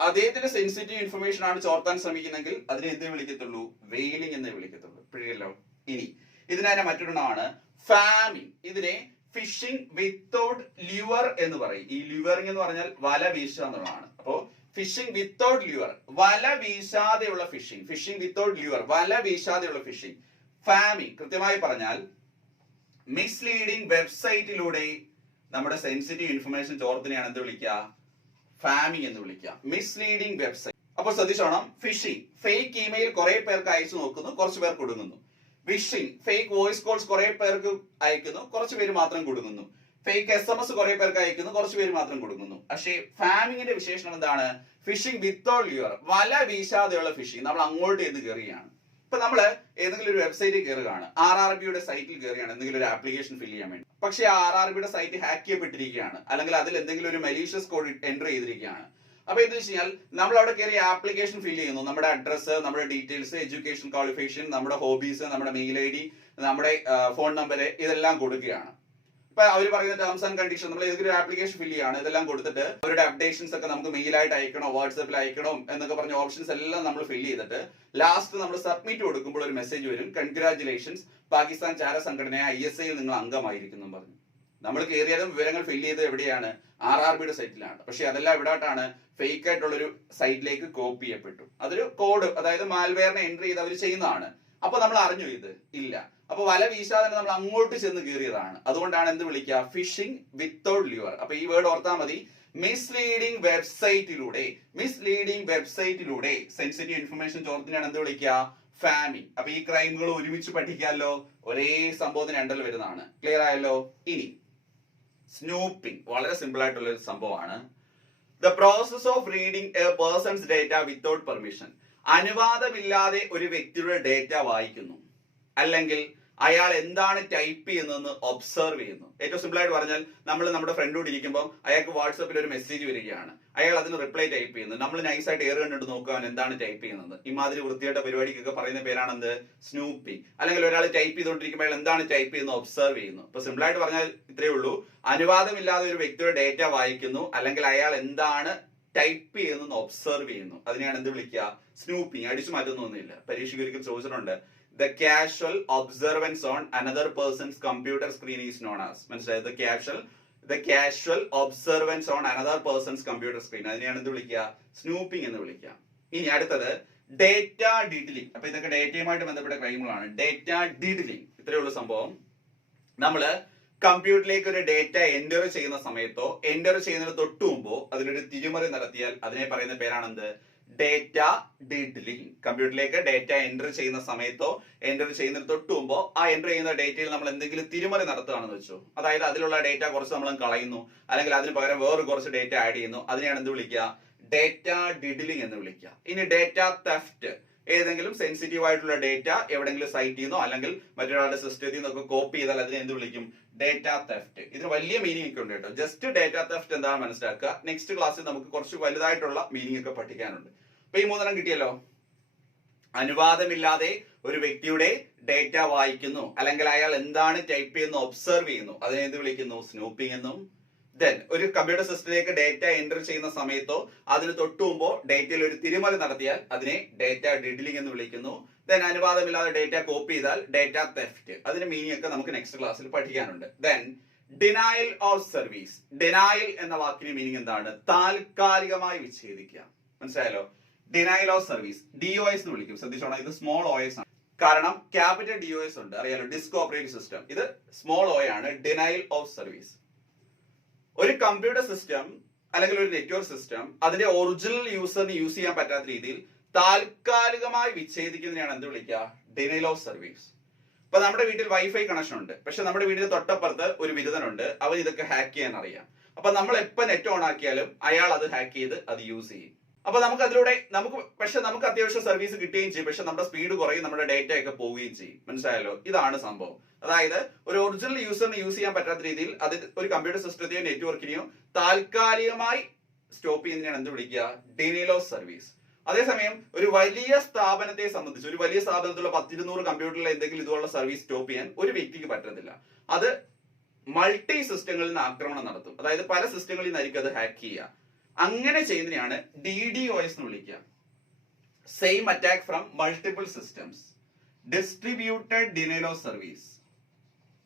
അദ്ദേഹത്തിന്റെ സെൻസിറ്റീവ് ഇൻഫർമേഷൻ ആണ് ചോർത്താൻ ശ്രമിക്കുന്നെങ്കിൽ അതിനെ എന്ത് വിളിക്കത്തുള്ളൂ? വെയിലിംഗ് എന്നേ വിളിക്കത്തുള്ളൂ. പിഴയല്ലോ? ഇനി ഇതിനെ മറ്റൊരെണ്ണമാണ് ഫാമിംഗ്. ഇതിനെ ഫിഷിംഗ് വിത്തൗട്ട് ല്യൂവർ എന്ന് പറയും. ഈ ല്യൂവറിംഗ് എന്ന് പറഞ്ഞാൽ വല വീശുക എന്നുള്ളതാണ്. അപ്പോ ഫിഷിംഗ് വിത്തൗട്ട് ല്യൂവർ, വല വീശാതെയുള്ള ഫിഷിംഗ്. ഫിഷിംഗ് വിത്തൗട്ട് ല്യൂവർ, വല വീശാതെയുള്ള ഫിഷിംഗ്. ഫാമിംഗ് കൃത്യമായി പറഞ്ഞാൽ മിസ്ലീഡിംഗ് വെബ്സൈറ്റിലൂടെ നമ്മുടെ സെൻസിറ്റീവ് ഇൻഫർമേഷൻ ചോർത്തിനെയാണ് എന്ത് വിളിക്കുക? ഫാമിംഗ് എന്ന് വിളിക്കുക. Misleading website. അപ്പോൾ ശ്രദ്ധിച്ചോണം, ഫിഷിംഗ് ഫേക്ക് ഇമെയിൽ കുറെ പേർക്ക് അയച്ചു നോക്കുന്നു, കുറച്ച് പേർ കുടുങ്ങുന്നു. വിഷിംഗ് ഫേക്ക് വോയിസ് കോൾസ് കുറെ പേർക്ക് അയക്കുന്നു, കുറച്ച് പേര് മാത്രം കുടുങ്ങുന്നു. ഫേക്ക് SMS കുറെ പേർക്ക് അയക്കുന്നു, കുറച്ച് പേര് മാത്രം കൊടുക്കുന്നു. പക്ഷേ ഫാമിങ്ങിന്റെ വിശേഷണം എന്താണ്? ഫിഷിംഗ് വിത്തൗട്ട് ല്യൂവർ, വല വീശാതെയുള്ള ഫിഷിംഗ്. നമ്മൾ അങ്ങോട്ട് ചെയ്ത് കയറുകയാണ്. ഇപ്പൊ നമ്മള് ഏതെങ്കിലും ഒരു വെബ്സൈറ്റിൽ കയറുകയാണ്, RRBയുടെ സൈറ്റിൽ കയറുകയാണ് എന്തെങ്കിലും ഒരു ആപ്ലിക്കേഷൻ ഫിൽ ചെയ്യാൻ വേണ്ടി. പക്ഷേ RRBയുടെ സൈറ്റ് ഹാക്ക് ചെയ്യപ്പെട്ടിരിക്കുകയാണ്, അല്ലെങ്കിൽ അതിൽ എന്തെങ്കിലും ഒരു മലീഷ്യസ് കോഡ് എൻ്റർ ചെയ്തിരിക്കുകയാണ്. അപ്പൊ എന്താ വെച്ച് കഴിഞ്ഞാൽ നമ്മൾ അവിടെ കയറി ആപ്ലിക്കേഷൻ ഫിൽ ചെയ്യുന്നു. നമ്മുടെ അഡ്രസ്സ്, നമ്മുടെ ഡീറ്റെയിൽസ്, എഡ്യൂക്കേഷൻ ക്വാളിഫിക്കേഷൻ, നമ്മുടെ ഹോബീസ്, നമ്മുടെ മെയിൽ ID, നമ്മുടെ ഫോൺ നമ്പർ, ഇതെല്ലാം കൊടുക്കുകയാണ്. ഇപ്പൊ അവർ പറയുന്ന ടേംസ് ആൻഡ് കണ്ടീഷൻ, നമ്മൾ ഏതൊരു ആപ്ലിക്കേഷൻ ഫിൽ ചെയ്യാണ്, ഇതെല്ലാം കൊടുത്തിട്ട് അവരുടെ അപ്ഡേഷൻസ് ഒക്കെ നമുക്ക് മെയിലായിട്ട് അയക്കണോ, വാട്സാപ്പിൽ അയക്കണോ എന്നൊക്കെ പറഞ്ഞ ഓപ്ഷൻസ് എല്ലാം നമ്മൾ ഫിൽ ചെയ്തിട്ട് ലാസ്റ്റ് നമ്മൾ സബ്മിറ്റ് കൊടുക്കുമ്പോൾ ഒരു മെസ്സേജ് വരും, കൺഗ്രാറ്റുലേഷൻസ്, പാകിസ്ഥാൻ ചാര സംഘടനയായ ISIൽ നിങ്ങൾ അംഗമായിരിക്കുന്നു പറഞ്ഞു. നമ്മൾ കയറിയാലും വിവരങ്ങൾ ഫിൽ ചെയ്ത് എവിടെയാണ്? RRBയുടെ സൈറ്റിലാണ്. പക്ഷെ അതെല്ലാം എവിടായിട്ടാണ്? ഫേക്ക് ആയിട്ടുള്ള ഒരു സൈറ്റിലേക്ക് കോപ്പി ചെയ്യപ്പെട്ടു. അതൊരു കോഡ്, അതായത് മാൽവെയറിനെ എൻട്രി ചെയ്ത് അവർ ചെയ്യുന്നതാണ്. അപ്പൊ നമ്മൾ അറിഞ്ഞു ഇത് ഇല്ല. അപ്പൊ വല വീശാതെ നമ്മൾ അങ്ങോട്ട് ചെന്ന് കയറിയതാണ്. അതുകൊണ്ടാണ് എന്ത് വിളിക്കുക? Phishing without lure. അപ്പൊ ഈ വേർഡ് ഓർത്താൽ മതി. മിസ്ലീഡിംഗ് വെബ്സൈറ്റിലൂടെ സെൻസിറ്റീവ് ഇൻഫർമേഷൻ ചോർത്തിനാണ് എന്ത് വിളിക്കുക? ഫാമിംഗ്. അപ്പൊ ഈ ക്രൈമുകൾ ഒരുമിച്ച് പഠിക്കാമല്ലോ, ഒരേ സംഭവത്തിന് രണ്ടൽ വരുന്നതാണ്. ക്ലിയർ ആയല്ലോ? ഇനി സ്നൂപ്പിംഗ് വളരെ സിമ്പിൾ ആയിട്ടുള്ള ഒരു സംഭവമാണ്. The process of reading a person's data without permission. അനുവാദമില്ലാതെ ഒരു വ്യക്തിയുടെ ഡേറ്റ വായിക്കുന്നു, അല്ലെങ്കിൽ അയാൾ എന്താണ് ടൈപ്പ് ചെയ്യുന്നതെന്ന് ഒബ്സർവ് ചെയ്യുന്നു. ഏറ്റവും സിമ്പിൾ ആയിട്ട് പറഞ്ഞാൽ, നമ്മൾ നമ്മുടെ ഫ്രണ്ടോട് ഇരിക്കുമ്പോൾ അയാൾക്ക് വാട്സാപ്പിൽ ഒരു മെസ്സേജ് വരികയാണ്, അയാൾ അതിന് റിപ്ലൈ ടൈപ്പ് ചെയ്യുന്നു. നമ്മൾ നൈസായിട്ട് എയർ കണ്ടിട്ട് നോക്കാൻ എന്താണ് ടൈപ്പ് ചെയ്യുന്നത്. ഇമാതിരി വൃത്തിയായിട്ട് പരിപാടിക്കൊക്കെ പറയുന്ന പേരാണെന്ത്? സ്നൂപ്പിംഗ്. അല്ലെങ്കിൽ ഒരാൾ ടൈപ്പ് ചെയ്തുകൊണ്ടിരിക്കുമ്പോൾ അയാൾ എന്താണ് ടൈപ്പ് ചെയ്യുന്നത് ഒബ്സർവ് ചെയ്യുന്നു. ഇപ്പൊ സിമ്പിൾ ആയിട്ട് പറഞ്ഞാൽ ഇത്രയേ ഉള്ളൂ. അനുവാദമില്ലാതെ ഒരു വ്യക്തിയുടെ ഡേറ്റ വായിക്കുന്നു, അല്ലെങ്കിൽ അയാൾ എന്താണ് ടൈപ്പ് ചെയ്യുന്നു ഒബ്സർവ് ചെയ്യുന്നു. അതിനെയാണ് എന്ത് വിളിക്കുക? സ്നൂപ്പിംഗ്. അടിച്ചു മാറ്റുന്നൊന്നുമില്ല. പരീക്ഷയ്ക്ക് ഒരിക്കൽ ചോദിച്ചിട്ടുണ്ട്, the casual observance on another person's computer screen is known as. മനസ്സിലായത്? the casual observance on another person's computer screen, അതിനെയാണ് എന്ത് വിളിക്കുക? സ്നൂപ്പിംഗ് എന്ന് വിളിക്കുക. ഇനി അടുത്തത് ഡേറ്റ ഡീഡലിംഗ്. അപ്പൊ ഇതൊക്കെ ഡേറ്റയുമായിട്ട് ബന്ധപ്പെട്ട ക്രൈമുകളാണ്. ഡേറ്റ ഡീഡലിംഗ് ഇത്രയുള്ള സംഭവം. നമ്മള് കമ്പ്യൂട്ടറിലേക്ക് ഒരു ഡേറ്റ എൻ്റർ ചെയ്യുന്ന സമയത്തോ എൻ്റർ ചെയ്യുന്നതിന് തൊട്ടു മുമ്പോ അതിലൊരു തിരിമറി നടത്തിയാൽ അതിനെ പറയുന്ന പേരാണെന്ത്? ഡേറ്റ ഡീഡലിംഗ്. കമ്പ്യൂട്ടറിലേക്ക് ഡേറ്റ എൻ്റർ ചെയ്യുന്ന സമയത്തോ എൻ്റർ ചെയ്യുന്നതിന് തൊട്ടു മുമ്പോ ആ എൻ്റർ ചെയ്യുന്ന ഡേറ്റയിൽ നമ്മൾ എന്തെങ്കിലും തിരിമറി നടത്തുകയാണെന്ന് വെച്ചോ, അതായത് അതിലുള്ള ഡേറ്റ കുറച്ച് നമ്മൾ കളയുന്നു, അല്ലെങ്കിൽ അതിന് പകരം വേറെ കുറച്ച് ഡേറ്റ ആഡ് ചെയ്യുന്നു, അതിനെയാണ് എന്ത് വിളിക്കുക? ഡേറ്റ ഡീഡലിംഗ് എന്ന് വിളിക്കുക. ഇനി ഡേറ്റ തെഫ്റ്റ്. ഏതെങ്കിലും സെൻസിറ്റീവ് ആയിട്ടുള്ള ഡേറ്റ എവിടെയെങ്കിലും സൈറ്റ് ചെയ്യുന്നോ അല്ലെങ്കിൽ മറ്റൊരാളുടെ സിസ്റ്റത്തിൽ നിന്നൊക്കെ കോപ്പി ചെയ്താൽ അതിനെ എന്ത് വിളിക്കും? Data theft. ഇതിന് വലിയ മീനിങ് ഒക്കെ ഉണ്ട് കേട്ടോ. ജസ്റ്റ് ഡേറ്റ തെഫ്റ്റ് എന്താണെന്ന് മനസ്സിലാക്കുക. നെക്സ്റ്റ് ക്ലാസ്സിൽ നമുക്ക് കുറച്ച് വലുതായിട്ടുള്ള മീനിങ് ഒക്കെ പഠിക്കാനുണ്ട്. അപ്പൊ ഈ മൂന്നെണ്ണം കിട്ടിയല്ലോ. അനുവാദമില്ലാതെ ഒരു വ്യക്തിയുടെ ഡേറ്റ വായിക്കുന്നു, അല്ലെങ്കിൽ അയാൾ എന്താണ് ടൈപ്പ് ചെയ്യുന്നു ഒബ്സർവ് ചെയ്യുന്നു, അതിനെ എന്ത് വിളിക്കുന്നു? സ്നൂപ്പിംഗ് എന്നും. ദെൻ ഒരു കമ്പ്യൂട്ടർ സിസ്റ്റത്തിലേക്ക് ഡേറ്റ എൻ്റർ ചെയ്യുന്ന സമയത്തോ അതിന് തൊട്ടു മുമ്പോ ഡേറ്റയിൽ ഒരു തിരിമറി നടത്തിയാൽ അതിനെ ഡേറ്റ ഡീഡലിംഗ് എന്ന് വിളിക്കുന്നു. ദെൻ അനുവാദമില്ലാതെ ഡേറ്റ കോപ്പി ചെയ്താൽ ഡേറ്റ തെഫ്റ്റ്. അതിന്റെ മീനിങ് ഒക്കെ നമുക്ക് നെക്സ്റ്റ് ക്ലാസ്സിൽ പഠിക്കാനുണ്ട്. Then denial of service. Denial എന്ന വാക്കിന്റെ മീനിങ് എന്താണ്? താൽക്കാലികമായി വിച്ഛേദിക്കുക. മനസ്സിലായല്ലോ? ഡിനയൽ ഓഫ് സർവീസ് DOS എന്ന് വിളിക്കും. ശ്രദ്ധിച്ചോണം, ഇത് സ്മോൾ OS ആണ്. കാരണം ക്യാപിറ്റൽ DOS ഉണ്ട്, അറിയാലോ, ഡിസ്ക് ഓപ്പറേറ്റിംഗ് സിസ്റ്റം. ഇത് സ്മോൾ O ആണ്. Denial of service. ഒരു കമ്പ്യൂട്ടർ സിസ്റ്റം അല്ലെങ്കിൽ ഒരു നെറ്റ്വർക്ക് സിസ്റ്റം അതിന്റെ ഒറിജിനൽ യൂസറിന് യൂസ് ചെയ്യാൻ പറ്റാത്ത രീതിയിൽ താൽക്കാലികമായി വിച്ഛേദിക്കുന്നതിനാണ് എന്ത് വിളിക്കുക? Denial of service. ഇപ്പൊ നമ്മുടെ വീട്ടിൽ വൈഫൈ കണക്ഷൻ ഉണ്ട്, പക്ഷെ നമ്മുടെ വീടിന്റെ തൊട്ടപ്പുറത്ത് ഒരു ബിരുദനുണ്ട്, അവൻ ഇതൊക്കെ ഹാക്ക് ചെയ്യാൻ അറിയാം. അപ്പൊ നമ്മൾ എപ്പോൾ നെറ്റ് ഓൺ ആക്കിയാലും അയാൾ അത് ഹാക്ക് ചെയ്ത് അത് യൂസ് ചെയ്യും. അപ്പൊ നമുക്ക് അതിലൂടെ നമുക്ക് അത്യാവശ്യം സർവീസ് കിട്ടുകയും ചെയ്യും, പക്ഷെ നമ്മുടെ സ്പീഡ് കുറയും, നമ്മുടെ ഡേറ്റ ഒക്കെ പോവുകയും ചെയ്യും. മനസ്സിലായല്ലോ? ഇതാണ് സംഭവം. അതായത് ഒരു ഒറിജിനൽ യൂസറിന് യൂസ് ചെയ്യാൻ പറ്റാത്ത രീതിയിൽ അത് ഒരു കമ്പ്യൂട്ടർ സിസ്റ്റത്തെയോ നെറ്റ്വർക്കിനെയോ താൽക്കാലികമായി സ്റ്റോപ്പ് ചെയ്യുന്നതിനാണ് എന്ത് വിളിക്കുക? Denial of service. അതേസമയം ഒരു വലിയ സ്ഥാപനത്തെ സംബന്ധിച്ച്, ഒരു വലിയ സ്ഥാപനത്തിലുള്ള 10-200 കമ്പ്യൂട്ടറിൽ എന്തെങ്കിലും ഇതുപോലുള്ള സർവീസ് സ്റ്റോപ്പ് ചെയ്യാൻ ഒരു വ്യക്തിക്ക് പറ്റത്തില്ല. അത് മൾട്ടി സിസ്റ്റങ്ങളിൽ നിന്ന് ആക്രമണം നടത്തും, അതായത് പല സിസ്റ്റങ്ങളിൽ നിന്നായിരിക്കും അത് ഹാക്ക് ചെയ്യുക. അങ്ങനെ ചെയ്യുന്നതിനാണ് DDoS എന്ന് വിളിക്കുക. Same attack from multiple systems. Distributed denial of service.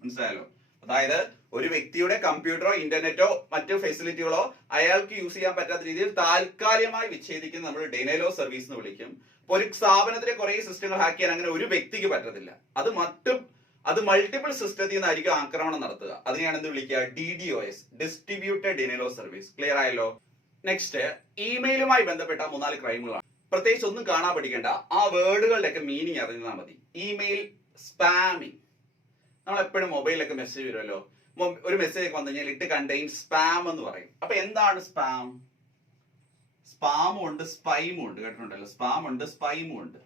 മനസ്സിലായല്ലോ? അതായത് ഒരു വ്യക്തിയുടെ കമ്പ്യൂട്ടറോ ഇന്റർനെറ്റോ മറ്റു ഫെസിലിറ്റികളോ അയാൾക്ക് യൂസ് ചെയ്യാൻ പറ്റാത്ത രീതിയിൽ താൽക്കാലികമായി വിച്ഛേദിക്കുന്ന നമ്മൾ ഡിനയൽ ഓഫ് സർവീസ് എന്ന് വിളിക്കും. അപ്പൊ ഒരു സ്ഥാപനത്തിലെ കുറെ സിസ്റ്റങ്ങൾ ഹാക്ക് ചെയ്യാൻ അങ്ങനെ ഒരു വ്യക്തിക്ക് പറ്റത്തില്ല. അത് മൾട്ടിപ്പിൾ സിസ്റ്റത്തിൽ നിന്നായിരിക്കും ആക്രമണം നടത്തുക. അതിനെയാണ് എന്ത് വിളിക്കുക? DDoS, distributed denial of service. Clear ആയല്ലോ? നെക്സ്റ്റ്, ഇമെയിലുമായി ബന്ധപ്പെട്ട 3-4 ക്രൈമുകളാണ്. പ്രത്യേകിച്ച് ഒന്നും കാണാൻ പഠിക്കേണ്ട, ആ വേർഡുകളുടെ ഒക്കെ മീനിങ് അറിഞ്ഞാൽ മതി. Email spamming. നമ്മൾ എപ്പോഴും മൊബൈലിലൊക്കെ മെസ്സേജ് വരുമല്ലോ, ഒരു മെസ്സേജ് ഒക്കെ വന്നു കഴിഞ്ഞാൽ ഇട്ട് കണ്ടെയ്ൻ സ്പാം എന്ന് പറയും. അപ്പൊ എന്താണ് സ്പാം? സ്പാമും ഉണ്ട്, സ്പൈമും ഉണ്ട്. കേട്ടിട്ടുണ്ടല്ലോ? സ്പാം ഉണ്ട്, സ്പൈമും ഉണ്ട്.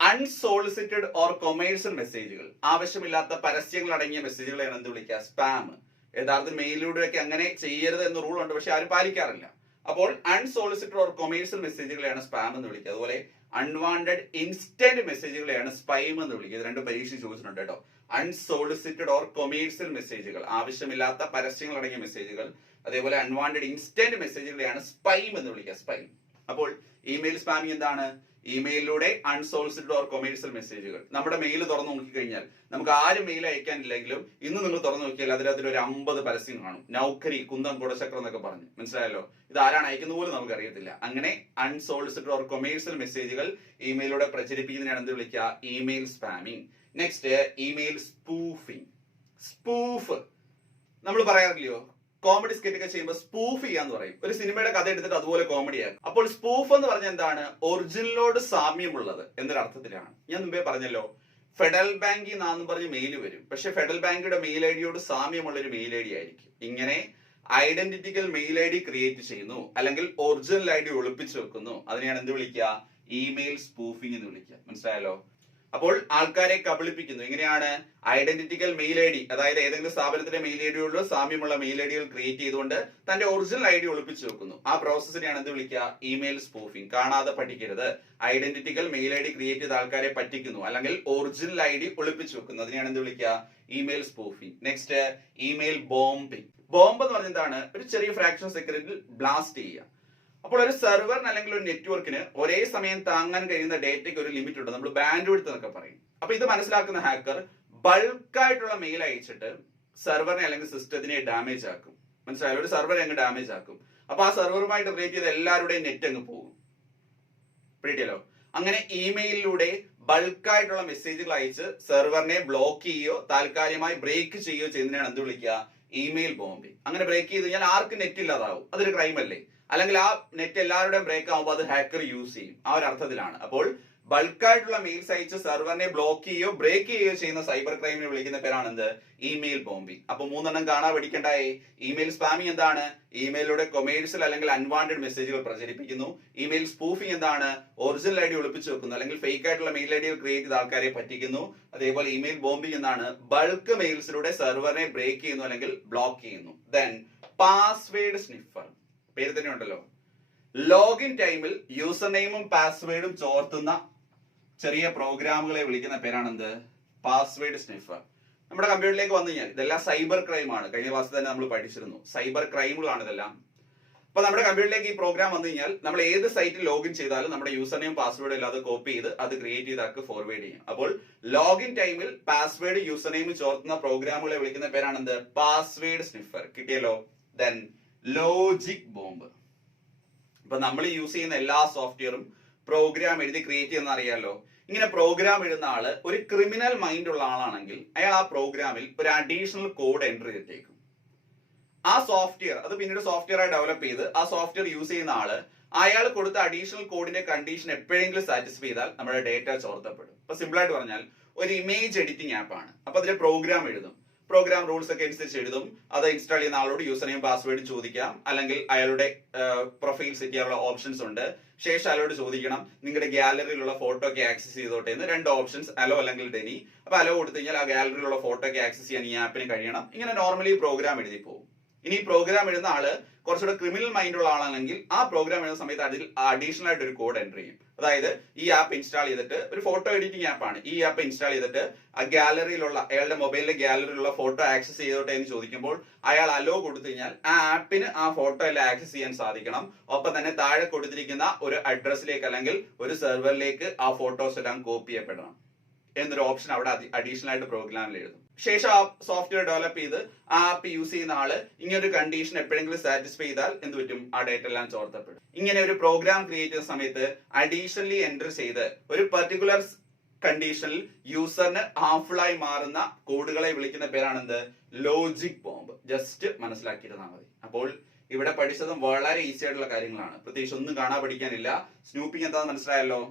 അൺസോളിസിറ്റഡ് ഓർ കൊമേഴ്സ്യൽ മെസ്സേജുകൾ, ആവശ്യമില്ലാത്ത പരസ്യങ്ങൾ അടങ്ങിയ മെസ്സേജുകളെയാണ് എന്ത് വിളിക്കുക? സ്പാം. യഥാർത്ഥത്തിൽ മെയിലിലൂടെയൊക്കെ അങ്ങനെ ചെയ്യരുത് എന്ന് റൂൾ ഉണ്ട്, പക്ഷെ ആരും പാലിക്കാറില്ല. അപ്പോൾ അൺസോളിസിറ്റഡ് ഓർ കൊമേഴ്സ്യൽ മെസ്സേജുകളെയാണ് സ്പാം എന്ന് വിളിക്കുക. അതുപോലെ അൺവാണ്ടഡ് ഇൻസ്റ്റന്റ് മെസ്സേജുകളെയാണ് സ്പൈം എന്ന് വിളിക്കുക. ഇത് 2 പരീക്ഷ ചോദിച്ചിട്ടുണ്ട് കേട്ടോ. അൺസോളിസിറ്റഡ് ഓർ കൊമേഴ്സ്യൽ മെസ്സേജുകൾ, ആവശ്യമില്ലാത്ത പരസ്യങ്ങൾ അടങ്ങിയ മെസ്സേജുകൾ. അതേപോലെ അൺവാണ്ടഡ് ഇൻസ്റ്റന്റ് മെസ്സേജുകളെയാണ് സ്പൈം എന്ന് വിളിക്കുക. സ്പൈം. അപ്പോൾ ഇമെയിൽ സ്പാമിംഗ് എന്താണ്? ഇമെയിലിലൂടെ അൺസോളിസിറ്റഡ് ഓർ കൊമേഴ്സ്യൽ മെസ്സേജുകൾ. നമ്മുടെ മെയിൽ തുറന്നു നോക്കിക്കഴിഞ്ഞാൽ നമുക്ക് ആരും മെയിൽ അയക്കാനില്ലെങ്കിലും ഇന്ന് നിങ്ങൾ തുറന്നു നോക്കിയാൽ അതിനകത്ത് ഒരു 50 പരസ്യം കാണും. നൗക്കരി, കുന്തം, കുടച്ചക്രം എന്നൊക്കെ പറഞ്ഞ്. മനസ്സിലായല്ലോ? ഇത് ആരാണ് അയക്കുന്നത് പോലും നമുക്ക് അറിയത്തില്ല. അങ്ങനെ അൺസോളിസിറ്റഡ് ഓർ കൊമേഴ്സ്യൽ മെസ്സേജുകൾ ഇമെയിലൂടെ പ്രചരിപ്പിക്കുന്നതിനാണ് എന്ത് വിളിക്കുക? Email spamming. Next, email spoofing. Spoof നമ്മൾ പറയാറില്ലയോ? കോമഡി സ്കിറ്റ് ഒക്കെ ചെയ്യുമ്പോൾ സ്പൂഫ് ചെയ്യാന്ന് പറയും. ഒരു സിനിമയുടെ കഥ എടുത്തിട്ട് അതുപോലെ കോമഡി ആക്കും. അപ്പോൾ സ്പൂഫ് എന്ന് പറഞ്ഞാൽ എന്താണ്? ഒറിജിനലോട് സാമ്യമുള്ളത് എന്നൊരർത്ഥത്തിലാണ്. ഞാൻ മുമ്പേ പറഞ്ഞല്ലോ, ഫെഡറൽ ബാങ്കിൽ നിന്നാന്ന് പറഞ്ഞ് മെയിൽ വരും, പക്ഷെ ഫെഡറൽ ബാങ്കിന്റെ മെയിൽ ഐഡിയോട് സാമ്യമുള്ള ഒരു മെയിൽ ഐഡി ആയിരിക്കും. ഇങ്ങനെ ഐഡന്റിറ്റിക്കൽ മെയിൽ ഐഡി ക്രിയേറ്റ് ചെയ്യുന്നു, അല്ലെങ്കിൽ ഒറിജിനൽ ഐഡി ഒളിപ്പിച്ചു വെക്കുന്നു. അതിനെയാണ് എന്ത് വിളിക്കുക? ഇമെയിൽ സ്പൂഫിംഗ് എന്ന് വിളിക്കുക. മനസ്സിലായല്ലോ? അപ്പോൾ ആൾക്കാരെ കബളിപ്പിക്കുന്നു. എങ്ങനെയാണ്? ഐഡന്റിറ്റിക്കൽ മെയിൽ ഐ ഡി, അതായത് ഏതെങ്കിലും സ്ഥാപനത്തിന്റെ മെയിൽ ഐ ഡിയോട് സാമ്യമുള്ള മെയിൽ ഐ ഡികൾ ക്രിയേറ്റ് ചെയ്തുകൊണ്ട് തന്റെ ഒറിജിനൽ ഐ ഡി ഒളിപ്പിച്ചു വെക്കുന്നു. ആ പ്രോസസ്സിനെയാണ് എന്ത് വിളിക്കുക? Email spoofing. കാണാതെ പഠിക്കരുത്. Identical mail I D create ചെയ്ത ആൾക്കാരെ പറ്റിക്കുന്നു, അല്ലെങ്കിൽ ഒറിജിനൽ ഐ ഡി ഒളിപ്പിച്ചു വെക്കുന്നു. അതിനെയാണ് എന്ത് വിളിക്കുക? Email spoofing. Next, email bombing. Bomb എന്ന് പറഞ്ഞാൽ എന്താണ്? ഒരു ചെറിയ ഫ്രാക്ഷൻ സെക്കൻഡിൽ ബ്ലാസ്റ്റ് ചെയ്യുക. അപ്പോൾ ഒരു സെർവറിന് അല്ലെങ്കിൽ ഒരു നെറ്റ്വർക്കിന് ഒരേ സമയം താങ്ങാൻ കഴിയുന്ന ഡേറ്റയ്ക്ക് ഒരു ലിമിറ്റ് ഉണ്ട്. നമ്മൾ ബാൻഡ് വിഡ്ത്ത് എന്നൊക്കെ പറയും. അപ്പൊ ഇത് മനസ്സിലാക്കുന്ന ഹാക്കർ ബൾക്കായിട്ടുള്ള മെയിൽ അയച്ചിട്ട് സെർവറിനെ അല്ലെങ്കിൽ സിസ്റ്റത്തിനെ ഡാമേജ് ആക്കും. മനസ്സിലായാലും? ഒരു സെർവറെ അങ്ങ് ഡാമേജ് ആക്കും. അപ്പൊ ആ സെർവറുമായിട്ട് റിലേറ്റ് ചെയ്ത എല്ലാവരുടെയും നെറ്റ് അങ്ങ് പോകും. പിടിയല്ലോ? അങ്ങനെ ഇമെയിലിലൂടെ ബൾക്കായിട്ടുള്ള മെസ്സേജുകൾ അയച്ച് സെർവറിനെ ബ്ലോക്ക് ചെയ്യുകയോ താൽക്കാലികമായി ബ്രേക്ക് ചെയ്യുകയോ ചെയ്യുന്നതിനാണ് എന്ത് വിളിക്കുക? Email bombing. അങ്ങനെ ബ്രേക്ക് ചെയ്ത് കഴിഞ്ഞാൽ ആർക്ക് നെറ്റ് ഇല്ലാതാവും? അതൊരു ക്രൈം അല്ലേ? അല്ലെങ്കിൽ ആ നെറ്റ് എല്ലാവരുടെയും ബ്രേക്ക് ആകുമ്പോൾ അത് ഹാക്കർ യൂസ് ചെയ്യും. ആ ഒരു അർത്ഥത്തിലാണ്. അപ്പോൾ ബൾക്കായിട്ടുള്ള മെയിൽസ് അയച്ച് സെർവറിനെ ബ്ലോക്ക് ചെയ്യുകയോ ബ്രേക്ക് ചെയ്യുകയോ ചെയ്യുന്ന സൈബർ ക്രൈമിനെ വിളിക്കുന്ന പേരാണ് എന്ത്? Email bombing. അപ്പൊ 3 കാണാൻ പഠിക്കണ്ടായി. ഇമെയിൽ സ്പാമിംഗ് എന്താണ്? ഇമെയിലൂടെ കൊമേഴ്സ്യൽ അല്ലെങ്കിൽ അൺവാണ്ടഡ് മെസ്സേജുകൾ പ്രചരിപ്പിക്കുന്നു. ഇമെയിൽ സ്പൂഫിംഗ് എന്താണ്? ഒറിജിനൽ ഐ ഡി ഒളിപ്പിച്ചു വെക്കുന്നു, അല്ലെങ്കിൽ ഫേക്ക് ആയിട്ടുള്ള മെയിൽ ഐ ഡികൾ ക്രിയേറ്റ് ചെയ്ത ആൾക്കാരെ പറ്റിക്കുന്നു. അതേപോലെ ഇമെയിൽ ബോംബിംഗ് എന്താണ്? ബൾക്ക് മെയിൽസിലൂടെ സെർവറിനെ ബ്രേക്ക് ചെയ്യുന്നു അല്ലെങ്കിൽ ബ്ലോക്ക് ചെയ്യുന്നു. Then password sniffer. പേര് തന്നെ ഉണ്ടല്ലോ. ലോഗിൻ ടൈമിൽ യൂസർ നെയിമും പാസ്വേഡും ചോർത്തുന്ന ചെറിയ പ്രോഗ്രാമുകളെ വിളിക്കുന്ന പേരാണ് എന്ത്? Password sniffer. നമ്മുടെ കമ്പ്യൂട്ടറിലേക്ക് വന്നു കഴിഞ്ഞാൽ ഇതെല്ലാം സൈബർ ക്രൈം ആണ്. കഴിഞ്ഞ ക്ലാസ്സിൽ തന്നെ നമ്മൾ പഠിച്ചിരുന്നു. സൈബർ ക്രൈമുകളാണ് ഇതെല്ലാം. അപ്പൊ നമ്മുടെ കമ്പ്യൂട്ടറിലേക്ക് ഈ പ്രോഗ്രാം വന്നു കഴിഞ്ഞാൽ നമ്മൾ ഏത് സൈറ്റിൽ ലോഗിൻ ചെയ്താലും നമ്മുടെ യൂസർ നെയിം പാസ്വേഡ് എല്ലാം അത് കോപ്പി ചെയ്ത് അത് ക്രിയേറ്റ് ചെയ്ത് ആൾക്ക് ഫോർവേഡ് ചെയ്യും. അപ്പോൾ ലോഗിൻ ടൈമിൽ പാസ്വേഡ് യൂസർ നെയിം ചോർത്തുന്ന പ്രോഗ്രാമുകളെ വിളിക്കുന്ന പേരാണ് എന്ത്? Password sniffer. കിട്ടിയല്ലോ? Then logic bomb. ഇപ്പൊ നമ്മൾ യൂസ് ചെയ്യുന്ന എല്ലാ സോഫ്റ്റ്വെയറും പ്രോഗ്രാം എഴുതി ക്രിയേറ്റ് ചെയ്യുന്ന അറിയാലോ. ഇങ്ങനെ പ്രോഗ്രാം എഴുതുന്ന ആള് ഒരു ക്രിമിനൽ മൈൻഡ് ഉള്ള ആളാണെങ്കിൽ അയാൾ ആ പ്രോഗ്രാമിൽ ഒരു അഡീഷണൽ കോഡ് എൻ്റർ ചെയ്തിട്ടേക്കും. ആ സോഫ്റ്റ്വെയർ അത് പിന്നീട് സോഫ്റ്റ്വെയർ ആയി ഡെവലപ്പ് ചെയ്ത് ആ സോഫ്റ്റ്വെയർ യൂസ് ചെയ്യുന്ന ആള് അയാൾ കൊടുത്ത അഡീഷണൽ കോഡിന്റെ കണ്ടീഷൻ എപ്പോഴെങ്കിലും സാറ്റിസ്ഫൈ ചെയ്താൽ നമ്മുടെ ഡേറ്റ ചോർത്തപ്പെടും. ഇപ്പൊ സിമ്പിൾ ആയിട്ട് പറഞ്ഞാൽ ഒരു ഇമേജ് എഡിറ്റിംഗ് ആപ്പ് ആണ്. അപ്പൊ അതിൽ പ്രോഗ്രാം എഴുതും. പ്രോഗ്രാം റൂൾസ് ഒക്കെ അനുസരിച്ച് എഴുതും. അത് ഇൻസ്റ്റാൾ ചെയ്യുന്ന ആളോട് യൂസർ നെയിം പാസ്വേഡ് ചോദിക്കാം, അല്ലെങ്കിൽ അയാളുടെ പ്രൊഫൈൽ സെറ്റ് ചെയ്യാനുള്ള ഓപ്ഷൻസ് ഉണ്ട്. ശേഷം അയാളോട് ചോദിക്കണം നിങ്ങളുടെ ഗാലറിയിലുള്ള ഫോട്ടോ ഒക്കെ ആക്സസ് ചെയ്തോട്ടെ എന്ന്. 2 ഓപ്ഷൻസ്, അലോ അല്ലെങ്കിൽ ഡെനി. അപ്പൊ അലോ കൊടുത്തു കഴിഞ്ഞാൽ ആ ഗാലറിയിലുള്ള ഫോട്ടോ ഒക്കെ ആക്സസ് ചെയ്യാൻ ഈ ആപ്പിന് കഴിയണം. ഇങ്ങനെ നോർമലി പ്രോഗ്രാം എഴുതി പോകും. ഇനി പ്രോഗ്രാം എഴുതുന്ന ആള് കുറച്ചുകൂടെ ക്രിമിനൽ മൈൻഡ് ഉള്ള ആളാണെങ്കിൽ ആ പ്രോഗ്രാം എഴുതുന്ന സമയത്ത് അതിൽ അഡീഷണൽ ആയിട്ട് ഒരു കോഡ് എൻ്റർ ചെയ്യും. അതായത് ഈ ആപ്പ് ഇൻസ്റ്റാൾ ചെയ്തിട്ട്, ഒരു ഫോട്ടോ എഡിറ്റിംഗ് ആപ്പാണ്, ഈ ആപ്പ് ഇൻസ്റ്റാൾ ചെയ്തിട്ട് ആ ഗാലറിയിലുള്ള, അയാളുടെ മൊബൈലിലെ ഗാലറിയിലുള്ള ഫോട്ടോ ആക്സസ് ചെയ്തോട്ടെ എന്ന് ചോദിക്കുമ്പോൾ അയാൾ അലോ കൊടുത്തു കഴിഞ്ഞാൽ ആ ആപ്പിന് ആ ഫോട്ടോ എല്ലാം ആക്സസ് ചെയ്യാൻ സാധിക്കണം. ഒപ്പം തന്നെ താഴെ കൊടുത്തിരിക്കുന്ന ഒരു അഡ്രസ്സിലേക്ക് അല്ലെങ്കിൽ ഒരു സെർവറിലേക്ക് ആ ഫോട്ടോസ് എല്ലാം കോപ്പി ചെയ്യപ്പെടണം എന്നൊരു ഓപ്ഷൻ അവിടെ അഡീഷണൽ ആയിട്ട് പ്രോഗ്രാമിൽ എഴുതും. ശേഷം ആ സോഫ്റ്റ്വെയർ ഡെവലപ്പ് ചെയ്ത് ആ ആപ്പ് യൂസ് ചെയ്യുന്ന ആള് ഇങ്ങനൊരു കണ്ടീഷൻ എപ്പോഴെങ്കിലും സാറ്റിസ്ഫൈ ചെയ്താൽ എന്ത് പറ്റും, ആ ഡേറ്റ എല്ലാം ചോർത്തപ്പെടും. ഇങ്ങനെ ഒരു പ്രോഗ്രാം ക്രിയേറ്റ് ചെയ്യുന്ന സമയത്ത് അഡീഷണലി എൻ്റർ ചെയ്ത് ഒരു പർട്ടിക്കുലർ കണ്ടീഷനിൽ യൂസറിന് ഹാർംഫുൾ ആയി മാറുന്ന കോഡുകളെ വിളിക്കുന്ന പേരാണ് എന്ത്, ലോജിക് ബോംബ്. ജസ്റ്റ് മനസ്സിലാക്കിയിരുന്നാൽ മതി. അപ്പോൾ ഇവിടെ പഠിച്ചതും വളരെ ഈസി ആയിട്ടുള്ള കാര്യങ്ങളാണ്, പ്രത്യേകിച്ച് ഒന്നും കാണാൻ പഠിക്കാനില്ല. സ്നൂപ്പിംഗ് എന്താണെന്ന് മനസ്സിലായല്ലോ.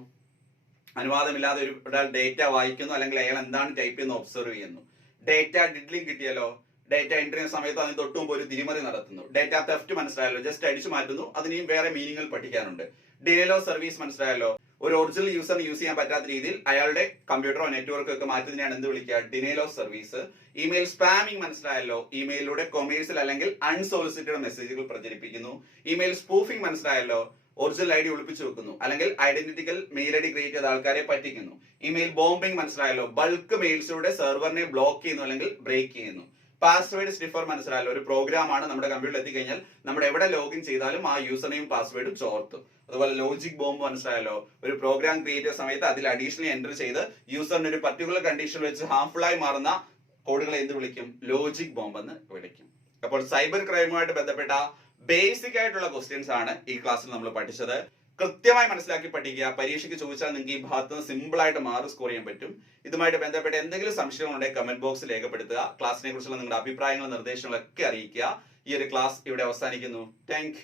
അനുവാദമില്ലാതെ ഒരാൾ ഡേറ്റ വായിക്കുന്നു, അല്ലെങ്കിൽ അയാൾ എന്താണ് ടൈപ്പ് ചെയ്യുന്നത് ഒബ്സർവ് ചെയ്യുന്നു. ഡേറ്റ ഡിഡ്ലിംഗ് കിട്ടിയല്ലോ, ഡേറ്റ എൻ്റർ ചെയ്യുന്ന സമയത്ത് അതിന് തൊട്ടുമുമ്പ് ഒരു തിരിമറി നടത്തുന്നു. ഡേറ്റ തെഫ്റ്റ് മനസ്സിലായല്ലോ, ജസ്റ്റ് അടിച്ചു മാറ്റുന്നു. അതിനെയും വേറെ മീനിങ്ങൾ പഠിക്കാനുണ്ട്. ഡിനയൽ ഓഫ് സർവീസ് മനസ്സിലായല്ലോ, ഒരു ഒറിജിനൽ യൂസറിന് യൂസ് ചെയ്യാൻ പറ്റാത്ത രീതിയിൽ അയാളുടെ കമ്പ്യൂട്ടറോ നെറ്റ്വർക്കോ ഒക്കെ മാറ്റുന്നതിനാണ് എന്ത് വിളിക്കുക, denial of service. Email spamming മനസ്സിലായല്ലോ, ഇമെയിലൂടെ കൊമേഴ്സ്യൽ അല്ലെങ്കിൽ അൺസോളിസിറ്റഡ് മെസ്സേജുകൾ പ്രചരിപ്പിക്കുന്നു. ഇമെയിൽ സ്പൂഫിംഗ് മനസ്സിലായല്ലോ, ഒറിജിനൽ ഐ ഡി ഒളിപ്പിച്ചു വെക്കുന്നു അല്ലെങ്കിൽ identical mail I D create ചെയ്ത ആൾക്കാരെ പറ്റിക്കുന്നു. ഇമെയിൽ ബോംബിംഗ് മനസ്സിലായല്ലോ, ബൾക്ക് മെയിൽസിലൂടെ സെർവറിനെ ബ്ലോക്ക് ചെയ്യുന്നു അല്ലെങ്കിൽ ബ്രേക്ക് ചെയ്യുന്നു. പാസ്വേഡ് സ്നിഫർ മനസ്സിലായല്ലോ, ഒരു പ്രോഗ്രാം ആണ്, നമ്മുടെ കമ്പ്യൂട്ടറിൽ എത്തിക്കഴിഞ്ഞാൽ നമ്മൾ എവിടെ ലോഗിൻ ചെയ്താലും ആ യൂസർ നെയിം പാസ്വേഡും ചോർത്തും. അതുപോലെ ലോജിക് ബോംബ് മനസ്സിലായല്ലോ, ഒരു പ്രോഗ്രാം ക്രിയേറ്റ് ചെയ്യുന്ന സമയത്ത് അതിൽ അഡീഷണലി എൻ്റർ ചെയ്ത് യൂസറിന് ഒരു പർട്ടിക്കുലർ കണ്ടീഷൻ വെച്ച് ഹാർംഫുൾ ആയി മാറുന്ന കോഡുകളെ എന്ത് വിളിക്കും, ലോജിക് ബോംബ് എന്ന് വിളിക്കും. അപ്പോൾ സൈബർ ക്രൈമുമായിട്ട് ബന്ധപ്പെട്ട ബേസിക് ആയിട്ടുള്ള ക്വസ്റ്റ്യൻസ് ആണ് ഈ ക്ലാസ്സിൽ നമ്മൾ പഠിച്ചത്. കൃത്യമായി മനസ്സിലാക്കി പഠിക്കുക. പരീക്ഷയ്ക്ക് ചോദിച്ചാൽ നിങ്ങൾക്ക് ഈ ഭാഗത്ത് നിന്ന് സിമ്പിൾ ആയിട്ട് മാർക്ക് സ്കോർ ചെയ്യാൻ പറ്റും. ഇതുമായിട്ട് ബന്ധപ്പെട്ട് എന്തെങ്കിലും സംശയങ്ങളുണ്ടെങ്കിൽ കമന്റ് ബോക്സിൽ രേഖപ്പെടുത്തുക. ക്ലാസ്സിനെ കുറിച്ചുള്ള നിങ്ങളുടെ അഭിപ്രായങ്ങളും നിർദ്ദേശങ്ങളൊക്കെ അറിയിക്കുക. ഈ ഒരു ക്ലാസ് ഇവിടെ അവസാനിക്കുന്നു. താങ്ക്